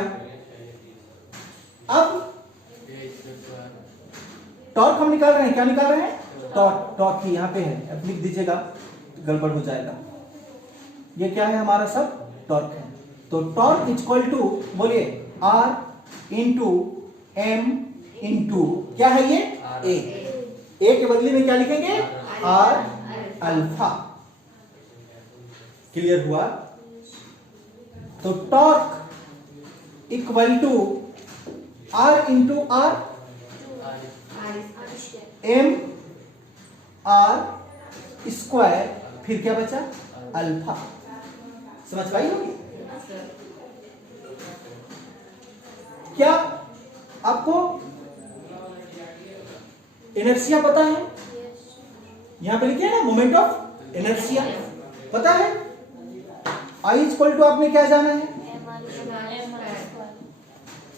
अब टॉर्क हम निकाल रहे हैं, क्या निकाल रहे हैं, टॉर्क। टॉर्क ही यहां पे है, अब लिख दीजिएगा गड़बड़ हो जाएगा। ये क्या है हमारा, सब टॉर्क है। तो टॉर्क इक्वल टू, बोलिए, आर इंटू एम इंटू क्या है ये, ए के बदले में क्या लिखेंगे, आर अल्फा। क्लियर हुआ। तो torque equal to R into R, M R square, फिर क्या बचा, अल्फा। समझ पाई होगी। क्या आपको इनर्शिया पता है, यहां पे लिखे है ना, मोमेंट ऑफ इनर्शिया पता है। आई इक्वल टू आपने क्या जाना है,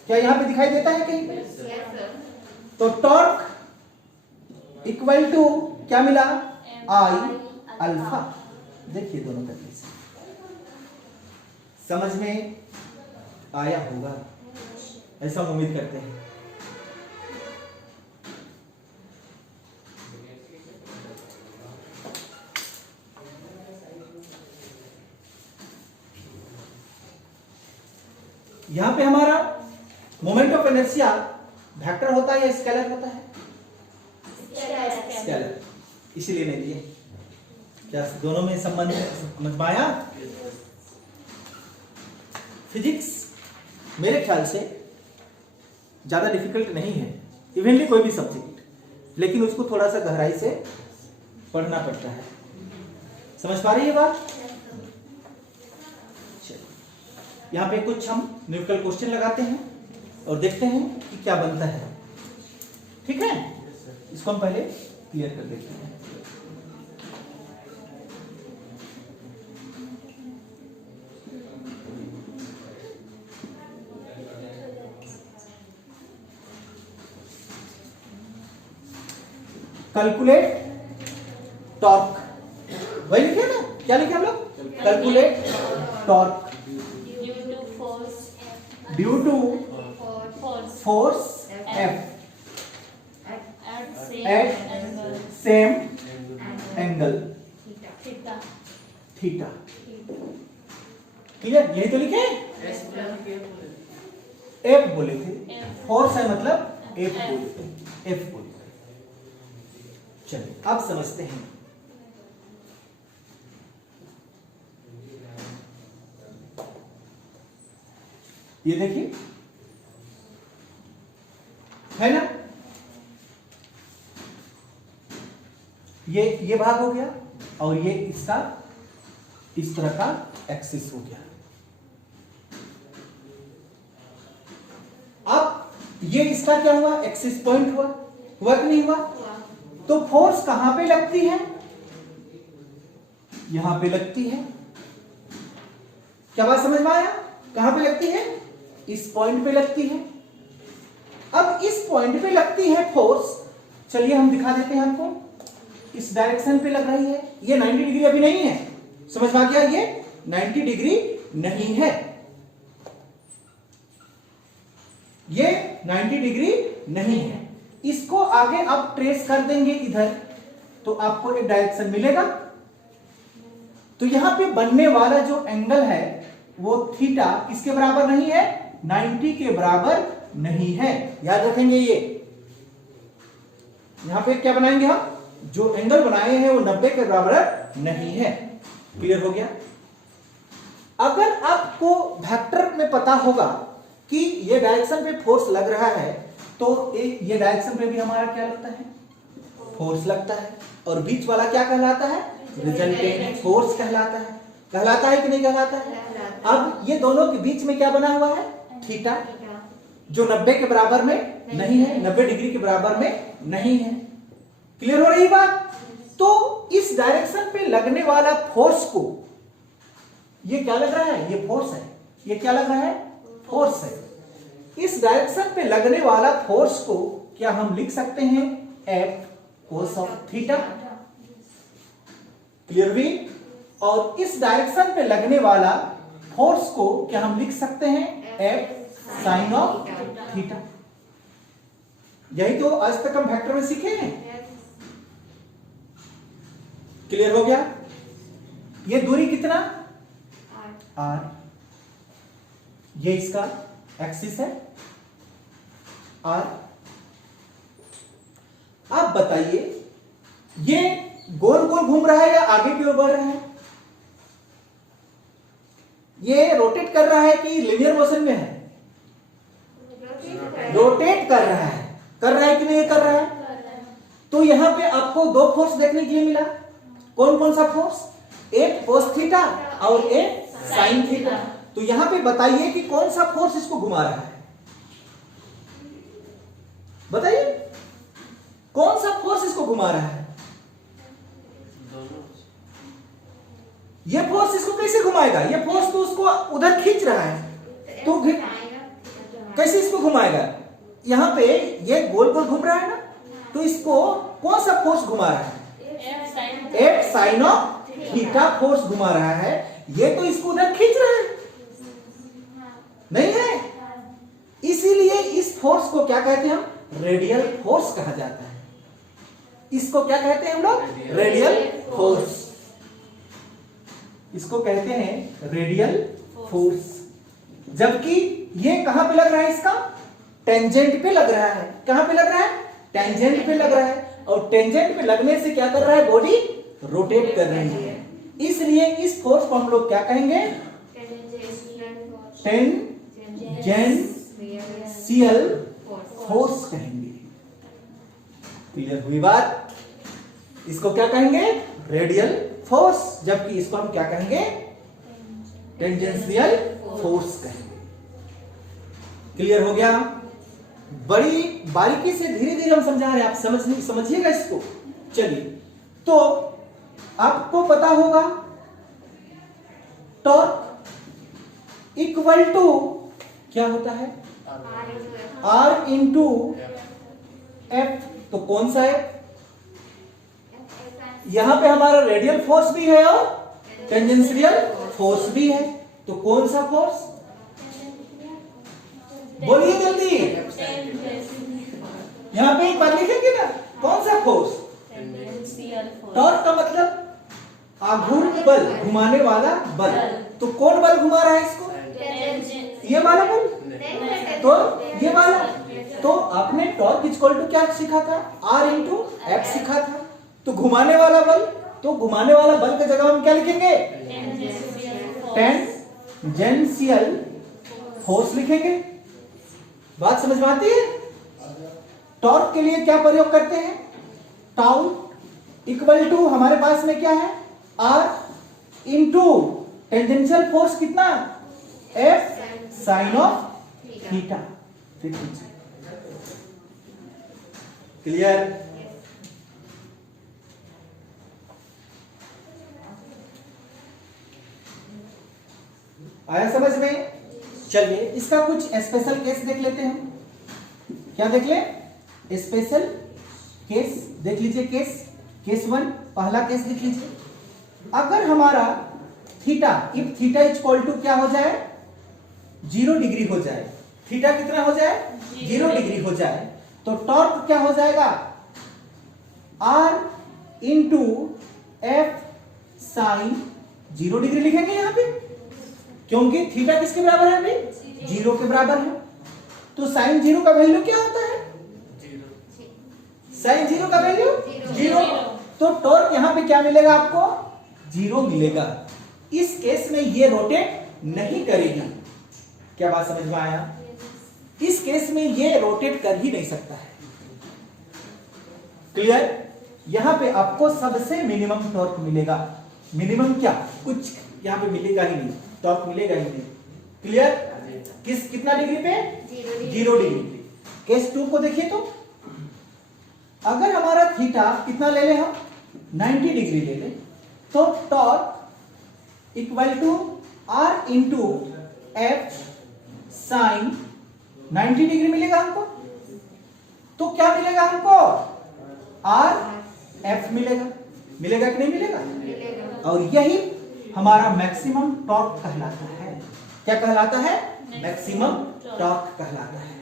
क्या यहां पे दिखाई देता है कहीं पे, तो टॉर्क इक्वल टू क्या मिला, आई अल्फा। देखिए दोनों का केस समझ में आया होगा, ऐसा उम्मीद करते हैं। यहां पे हमारा मोमेंट ऑफ इनर्शिया वेक्टर होता है या स्केलर होता है, स्केलर, इसीलिए नहीं दिए। क्या दोनों में संबंध समझ पाया। फिजिक्स मेरे ख्याल से ज्यादा डिफिकल्ट नहीं है, इवनली कोई भी सब्जेक्ट, लेकिन उसको थोड़ा सा गहराई से पढ़ना पड़ता है। समझ पा रही है बात। यहां पे कुछ हम न्यूमेरिकल क्वेश्चन लगाते हैं और देखते हैं कि क्या बनता है, ठीक है। इसको हम पहले क्लियर कर देते हैं। कैलकुलेट टॉर्क, वही लिखे ना, क्या लिखे हम लोग, calculate torque due to force F at same angle theta. Clear, यही तो लिखे, F बोले थे, फोर्स है मतलब F बोले थे, F बोले। चलिए अब समझते हैं। ये देखिए है ना, ये भाग हो गया और ये इसका इस तरह का एक्सिस हो गया। ये इसका क्या हुआ, एक्सिस पॉइंट हुआ, हुआ कि नहीं हुआ? तो फोर्स कहां पे लगती है? यहां पे लगती है। क्या बात समझ में आया? कहां पे लगती है? इस पॉइंट पे लगती है। अब इस पॉइंट पे लगती है फोर्स, चलिए हम दिखा देते हैं आपको। इस डायरेक्शन पे लग रही है, ये 90 डिग्री अभी नहीं है, समझ में आ गया? ये 90 डिग्री नहीं है, ये 90 डिग्री नहीं है। इसको आगे आप ट्रेस कर देंगे इधर, तो आपको एक डायरेक्शन मिलेगा। तो यहां पे बनने वाला जो एंगल है वो थीटा किसके बराबर नहीं है? 90 के बराबर नहीं है, याद रखेंगे। ये यहां पे क्या बनाएंगे हम? जो एंगल बनाए हैं वो 90 के बराबर नहीं है। क्लियर हो गया? अगर आपको वेक्टर में पता होगा कि ये डायरेक्शन पे फोर्स लग रहा है, तो ये डायरेक्शन पे भी हमारा क्या लगता है? फोर्स लगता है। और बीच वाला क्या कहलाता है? रिजल्टेंट फोर्स कहलाता है। कहलाता है कि नहीं कहलाता है? अब ये दोनों के बीच में क्या बना हुआ है? थीटा, जो 90 के बराबर में नहीं है, 90 डिग्री के बराबर में नहीं है। क्लियर हो रही बात? तो इस डायरेक्शन पे लगने वाला फोर्स को, ये क्या लग रहा है? ये फोर्स है। ये क्या लग रहा है? फोर्स है। इस डायरेक्शन पे लगने वाला फोर्स को क्या हम लिख सकते हैं? F cos of theta. Clear हुई? और इस डायरेक्शन पे लगने वाला फोर्स को क्या हम लिख सकते हैं? F sin of theta. यही तो आज तक हम वेक्टर में सीखे हैं। क्लियर हो गया? ये दूरी कितना? R। ये इसका एक्सिस है R। आप बताइए, ये गोल गोल घूम रहा है या आगे की ओर बढ़ रहा है? ये रोटेट कर रहा है कि लिनियर मोशन में है? रोटेट कर रहा है। कर रहा है कि नहीं कर रहा है? तो यहां पे आपको दो फोर्स देखने के लिए मिला। कौन कौन सा फोर्स? एक कोस थीटा और एक साइन थीटा। तो यहां पे बताइए कि कौन सा फोर्स इसको घुमा रहा है? बताइए, कौन सा फोर्स इसको घुमा रहा है? ये फोर्स इसको कैसे घुमाएगा? ये फोर्स तो उसको उधर खींच रहा है, तो कैसे इसको घुमाएगा? यहां पे ये गोल गोल घूम रहा है ना, तो इसको कौन सा फोर्स घुमा रहा है? F sin of theta force घुमा रहा है। ये तो इसको उधर खींच रहा है, नहीं है? इसीलिए इस फोर्स को क्या कहते हैं हम? रेडियल फोर्स कहा जाता है। इसको क्या कहते हैं हम लोग? Radial force. इसको कहते हैं रेडियल फोर्स। जबकि ये कहां पे लग रहा है? इसका टेंजेंट पे लग रहा है। कहां पे लग रहा है? टेंजेंट पे लग रहा है। और टेंजेंट पे लगने से क्या कर रहा है? बॉडी रोटेट कर रही है। इसलिए इस फोर्स को हम लोग क्या कहेंगे? टेंजेंशियल फोर्स कहेंगे। क्लियर हुई बात? इसको क्या कहेंगे? Radial force. जबकि इसको हम क्या कहेंगे? टेंजेंशियल फोर्स कहेंगे। क्लियर हो गया? बड़ी बारीकी से धीरे धीरे हम समझा रहे हैं, आप समझिएगा इसको। चलिए, तो आपको पता होगा टॉर्क इक्वल टू क्या होता है? R into F। तो कौन सा है? यहां पे हमारा रेडियल फोर्स भी है और टेंजेंशियल फोर्स भी है। तो कौन सा फोर्स? बोलिए जल्दी। यहां पे एक बार लिखेंगे ना, कौन सा फोर्स? टॉर्क का मतलब आघूर्ण बल, घुमाने वाला बल। तो कौन बल घुमा रहा है इसको? ये वाला बल। तो ये वाला। तो आपने टॉर्क इक्वल टू क्या सीखा था? R इंटू F सीखा था। तो घुमाने वाला बल, तो घुमाने वाला बल की जगह हम क्या लिखेंगे? टेंजेंशियल फोर्स लिखेंगे। बात समझ में आती है? टॉर्क के लिए क्या प्रयोग करते हैं? टाउ इक्वल टू हमारे पास में क्या है? R इंटू टेंजेंशियल फोर्स कितना? F sine of theta. Clear? आया समझ में? चलिए इसका कुछ स्पेशल केस देख लेते हैं। क्या देख ले? स्पेशल केस देख लीजिए। केस 1 पहला केस देख लीजिए। अगर हमारा theta, if theta is equal to क्या हो जाए? 0 डिग्री हो जाए। थीटा कितना हो जाए? 0 डिग्री हो जाए तो टॉर्क क्या हो जाएगा? R into F sign 0 degree लिखेंगे यहां पे, क्योंकि थीटा किसके बराबर है भाई? 0 के बराबर है। तो साइन 0 का वैल्यू क्या होता है? साइन 0 का वैल्यू 0। तो टॉर्क यहां पे क्या मिलेगा आपको? 0 मिलेगा। इस केस में ये रोटेट नहीं करेगी। क्या बात समझ में आया? इस केस में ये रोटेट कर ही नहीं सकता है। क्लियर? यहां पे आपको सबसे मिनिमम टॉर्क मिलेगा। मिनिमम क्या, कुछ यहां पे मिलेगा ही नहीं, टॉर्क मिलेगा ही नहीं। क्लियर? कितना डिग्री पे? 0 डिग्री पे। केस 2 को देखिए तो अगर हमारा थीटा कितना ले ले हम? 90 डिग्री ले ले तो torque equal to R into F sine 90 degree मिलेगा हमको। तो क्या मिलेगा हमको? R F मिलेगा। मिलेगा कि नहीं मिलेगा? और यही हमारा मैक्सिमम टॉर्क कहलाता है। क्या कहलाता है? मैक्सिमम टॉर्क कहलाता है।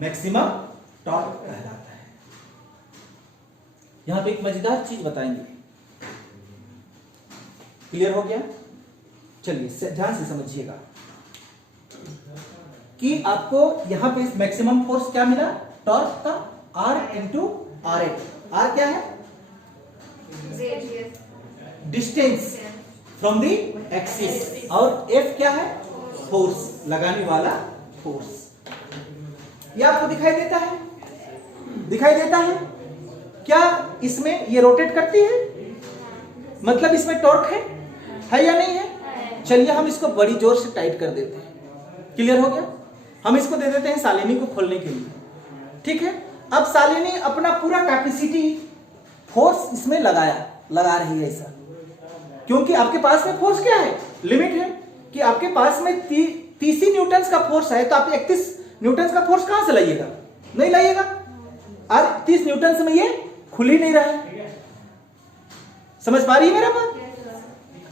मैक्सिमम टॉर्क कहलाता है। यहां पे एक मजेदार चीज बताएंगे। क्लियर हो गया? चलिए ध्यान से समझिएगा कि आपको यहां पे मैक्सिमम फोर्स क्या मिला? टॉर्क का R into R A. R क्या है? Distance from the axis. और F क्या है? फोर्स, लगाने वाला फोर्स। ये आपको दिखाई देता है? दिखाई देता है? क्या इसमें ये रोटेट करती है? मतलब इसमें टॉर्क है या नहीं है? चलिए हम इसको बड़ी जोर से टाइट कर देते हैं। क्लियर हो गया? हम इसको दे देते हैं शालिनी को खोलने के लिए। ठीक है? अब शालिनी अपना पूरा कैपेसिटी फोर्स इसमें लगा रही है ऐसा, क्योंकि आपके पास में फोर्स क्या है? लिमिट है कि आपके पास में 30 न्यूटन का फोर्स है, तो आप 31 न्यूटन का फोर्स कहां से लाइएगा? नहीं लाइएगा। और 30 न्यूटन में ये खुल ही नहीं रहा है। समझ पा रही है मेरा बात?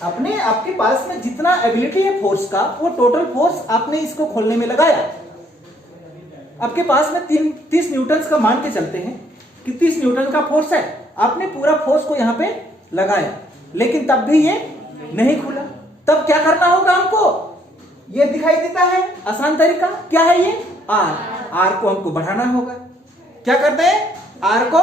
आपके पास में जितना एबिलिटी है फोर्स का, वो टोटल फोर्स आपने इसको खोलने में लगाया। आपके पास में 30 न्यूटन का मान के चलते हैं कि 30 न्यूटन का फोर्स है। आपने पूरा फोर्स को यहां पे लगाया, लेकिन तब भी ये नहीं खुला। तब क्या करना होगा हमको? ये दिखाई देता है आसान तरीका। क्या है ये? R को हमको बढ़ाना होगा। क्या करते हैं? R को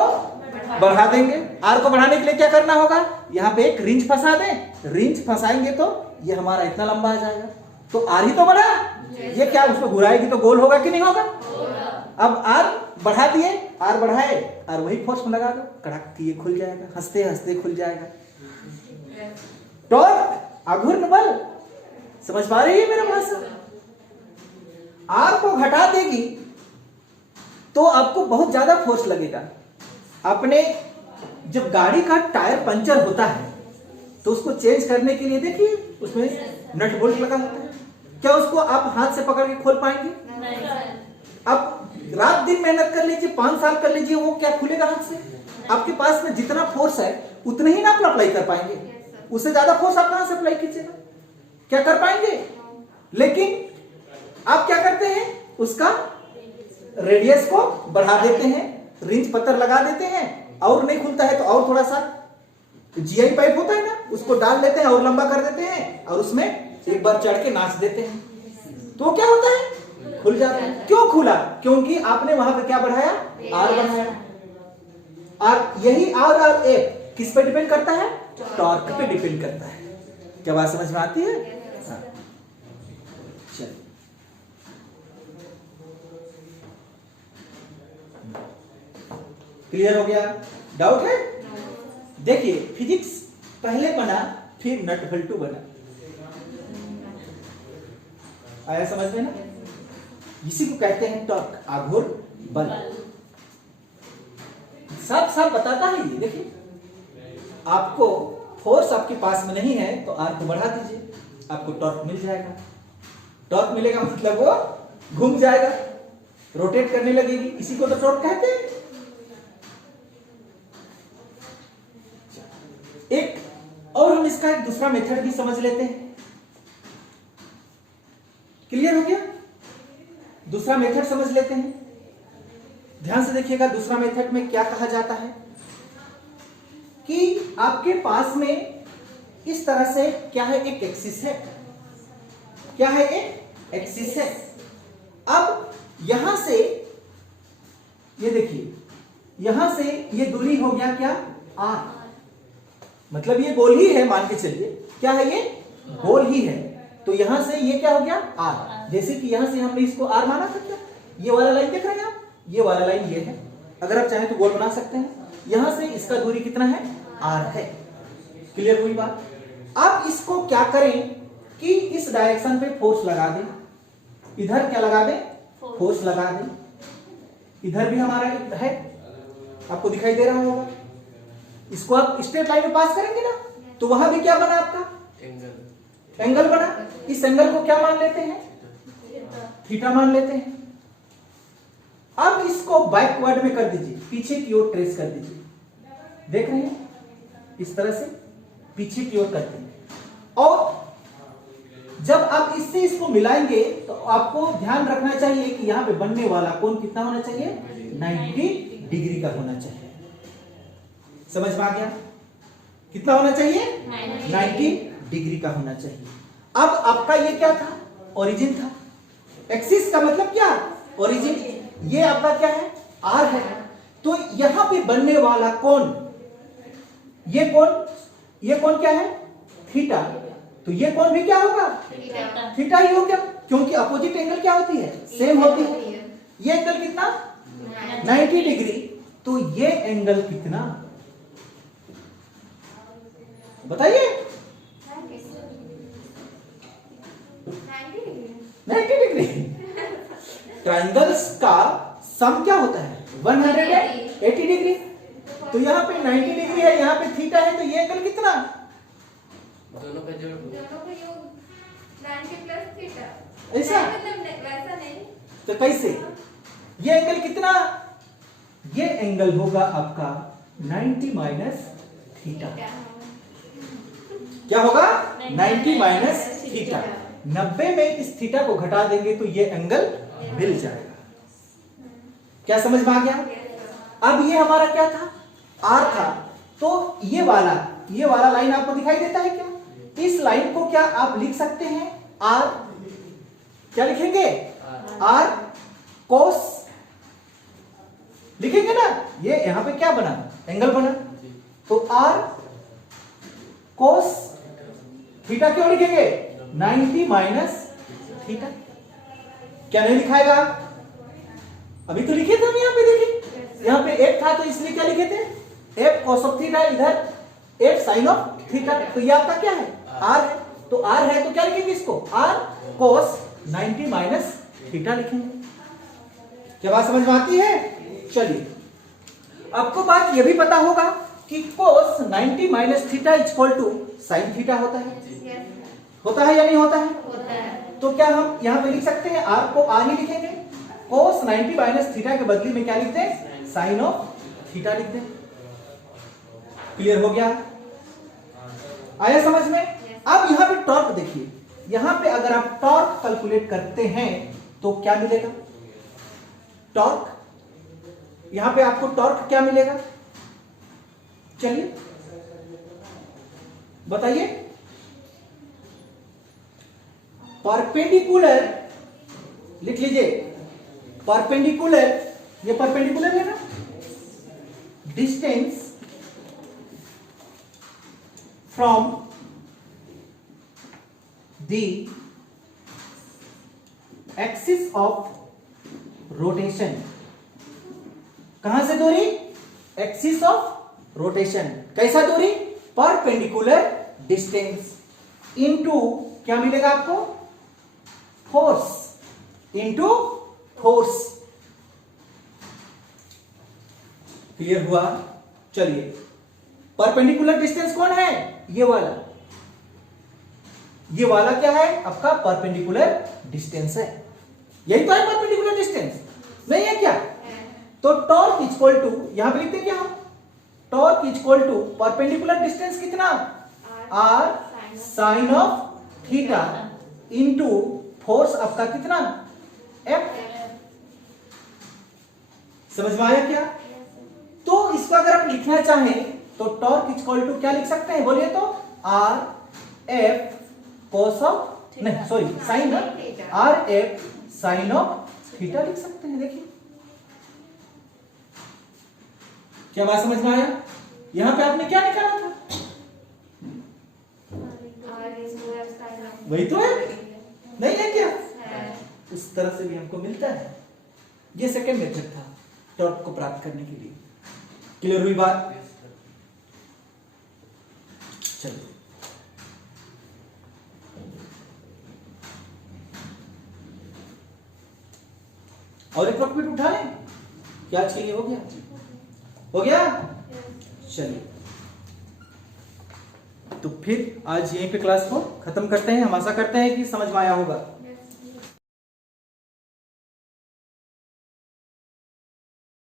बढ़ा देंगे। R को बढ़ाने के लिए क्या करना होगा? यहाँ पे एक रिंच फंसा दें। रिंच फंसाएंगे तो ये हमारा इतना लंबा आ जाएगा। तो R ही तो बढ़ा। ये क्या उसको घुराएगी तो गोल होगा कि नहीं होगा? अब R बढ़ा दिए, R बढ़ाए और वही फोर्स में लगा दो, कड़क ये खुल जाएगा। हंसते हंसते खुल जाएगा। टॉर्क अघूर्ण बल। समझ पा रही है मेरा भाषा? R को घटा देगी तो आपको बहुत ज्यादा फोर्स लगेगा। अपने जब गाड़ी का टायर पंचर होता है तो उसको चेंज करने के लिए देखिए उसमें नट बोल्ट लगा होता है। क्या उसको आप हाथ से पकड़ के खोल पाएंगे? आप रात दिन मेहनत कर लीजिए, 5 साल कर लीजिए, वो क्या खुलेगा हाथ से? आपके पास में जितना फोर्स है उतने ही ना आप अप्लाई कर पाएंगे। उससे ज्यादा फोर्स आप कहां से अप्लाई कीजिएगा? क्या कर पाएंगे? लेकिन आप क्या करते हैं? उसका रेडियस को बढ़ा देते हैं, रिंच पत्थर लगा देते हैं, और नहीं खुलता है तो और थोड़ा सा जीआई पाइप होता है ना, उसको डाल देते हैं और लंबा कर देते हैं और उसमें एक बार चढ़ के नाच देते हैं तो क्या होता है? खुल जाता है। क्यों खुला? क्योंकि आपने वहां पे क्या बढ़ाया? R बढ़ाया। और यही R और A किस पे डिपेंड करता है? टॉर्क पे डिपेंड करता है। क्या बात समझ में आती है? हाँ। चलिए क्लियर हो गया? डाउट है? देखिए फिजिक्स पहले बना फिर नट बल्टू बना। आया समझ में ना? इसी को कहते हैं टॉर्क, आघूर्ण बल। साफ साफ बताता है ये। देखिए, आपको फोर्स आपके पास में नहीं है तो आर को बढ़ा दीजिए, आपको टॉर्क मिल जाएगा। टॉर्क मिलेगा मतलब वो घूम जाएगा, रोटेट करने लगेगी, इसी को तो टॉर्क कहते हैं। एक और हम इसका एक दूसरा मेथड भी समझ लेते हैं। क्लियर हो गया? दूसरा मेथड समझ लेते हैं। ध्यान से देखिएगा, दूसरा मेथड में क्या कहा जाता है कि आपके पास में इस तरह से क्या है, एक एक्सिस है। क्या है? एक एक्सिस है। अब यहां से ये देखिए, यहां से ये दूरी हो गया क्या? आर। मतलब ये गोल ही है, मान के चलिए। क्या है? ये गोल ही है। तो यहां से ये क्या हो गया? आर। जैसे कि यहां से हमने इसको आर माना था। क्या ये वाला लाइन देख रहे हैं आप? ये वाला लाइन ये है। अगर आप चाहें तो गोल बना सकते हैं। यहां से इसका दूरी कितना है? आर है। क्लियर हुई बात? आप इसको क्या करें कि इस डायरेक्शन पे फोर्स लगा दें। इधर क्या लगा दें? फोर्स लगा दें। इधर भी हमारा है, आपको दिखाई दे रहा होगा। इसको आप स्ट्रेट लाइन में पास करेंगे ना, तो वहां भी क्या बना आपका? एंगल बना। इस एंगल को क्या मान लेते हैं? थीटा मान लेते हैं। अब इसको बैकवर्ड में कर दीजिए, पीछे की ओर ट्रेस कर दीजिए। देख रहे हैं? इस तरह से पीछे की ओर करते हैं। और जब आप इससे इसको मिलाएंगे तो आपको ध्यान रखना चाहिए कि यहां पे बनने वाला कोण कितना होना चाहिए? 90 डिग्री का होना चाहिए। समझ में आ गया? कितना होना चाहिए? 90 डिग्री का होना चाहिए। अब आपका ये क्या था? ओरिजिन था। एक्सिस का मतलब क्या? ओरिजिन। ये आपका क्या है? आर है। तो यहां पे बनने वाला कोण, ये कोण क्या है? थीटा। तो ये कोण भी क्या होगा? थीटा ही हो गया, क्योंकि अपोजिट एंगल क्या होती है? सेम होती है। ये एंगल कितना? 90 डिग्री। तो ये एंगल कितना बताइए? 90 डिग्री। ट्राइंगल्स का सम क्या होता है? 180 डिग्री। तो यहाँ पे 90 डिग्री है, यहाँ पे थीटा है, तो ये एंगल कितना? दोनों का योग 90 प्लस थीटा। ऐसा? मतलब वैसा नहीं। तो कैसे? ये एंगल कितना? ये एंगल होगा आपका 90 माइनस थीटा। क्या होगा? 90 माइनस थीटा। 90 में इस थीटा को घटा देंगे तो ये एंगल मिल जाएगा। क्या समझ में आ गया? अब ये हमारा क्या था? आर था। तो ये वाला लाइन आपको दिखाई देता है क्या? इस लाइन को क्या आप लिख सकते हैं? आर, क्या लिखेंगे? आर कोस लिखेंगे ना। ये यहां पे क्या बना? एंगल बना। तो आर कोस थीटा क्यों लिखेंगे? 90 माइनस थीटा। क्या नहीं लिखाएगा? अभी तो लिखे थे हम। यहाँ पे देखिए, यहाँ पे एफ था तो इसलिए क्या लिखे थे? एफ कॉस ऑफ थीटा, इधर एफ साइन ऑफ थीटा। तो ये आपका क्या है? आर है। तो आर है तो क्या लिखेंगे इसको? आर कोस 90 माइनस थीटा लिखेंगे। क्या बात समझ में आती है? चलिए, आपको बात यह भी पता होगा कि cos 90 minus theta equal to sine theta होता है। होता है या नहीं होता है? होता है। तो क्या हम यहां पे लिख सकते हैं? आर को आर ही लिखेंगे। कोस 90 माइनस थीटा के बदले में क्या लिखते हैं? साइन ऑफ थीटा लिखते हैं। क्लियर हो गया? आया समझ में? अब यहां पे टॉर्क देखिए, यहां पे अगर आप टॉर्क कैलकुलेट करते हैं तो क्या मिलेगा? टॉर्क, यहां पे आपको टॉर्क क्या मिलेगा? चलिए बताइए। परपेंडिकुलर लिख लीजिए। परपेंडिकुलर, ये परपेंडिकुलर है ना, distance from the axis of rotation. कहां से दूरी? Axis of rotation. कैसा दूरी? परपेंडिकुलर डिस्टेंस इनटू क्या मिलेगा आपको? Force into force. क्लियर हुआ? चलिए, परपेंडिकुलर डिस्टेंस कौन है? ये वाला। ये वाला क्या है? आपका परपेंडिकुलर डिस्टेंस है। यही तो है परपेंडिकुलर डिस्टेंस, नहीं है क्या? तो टॉर्क इक्वल टू, यहां पे लिखते क्या हम? Torque equal to perpendicular distance कितना? R sine of theta into force आपका कितना? एफ। समझ में आया क्या? तो इसको अगर आप लिखना चाहें तो टॉर्क इक्वल टू क्या लिख सकते हैं? बोलिए तो, आर एफ कॉस ऑफ, नहीं sorry, sine of, R F sine of theta लिख सकते हैं। देखिए क्या बात समझ में आया? यहां पे आपने क्या निकाला था? वही तो है, नहीं है क्या? उस तरह से भी हमको मिलता है। ये सेकंड मेथड था टॉर्क को प्राप्त करने के लिए। क्लियर हुई बात? चलिए, और एक वर्कशीट उठा लें? क्या चाहिए? हो गया? हो गया? चलिए, तो फिर आज यहीं पे क्लास को खत्म करते हैं। हम आशा करते हैं कि समझ में आया होगा।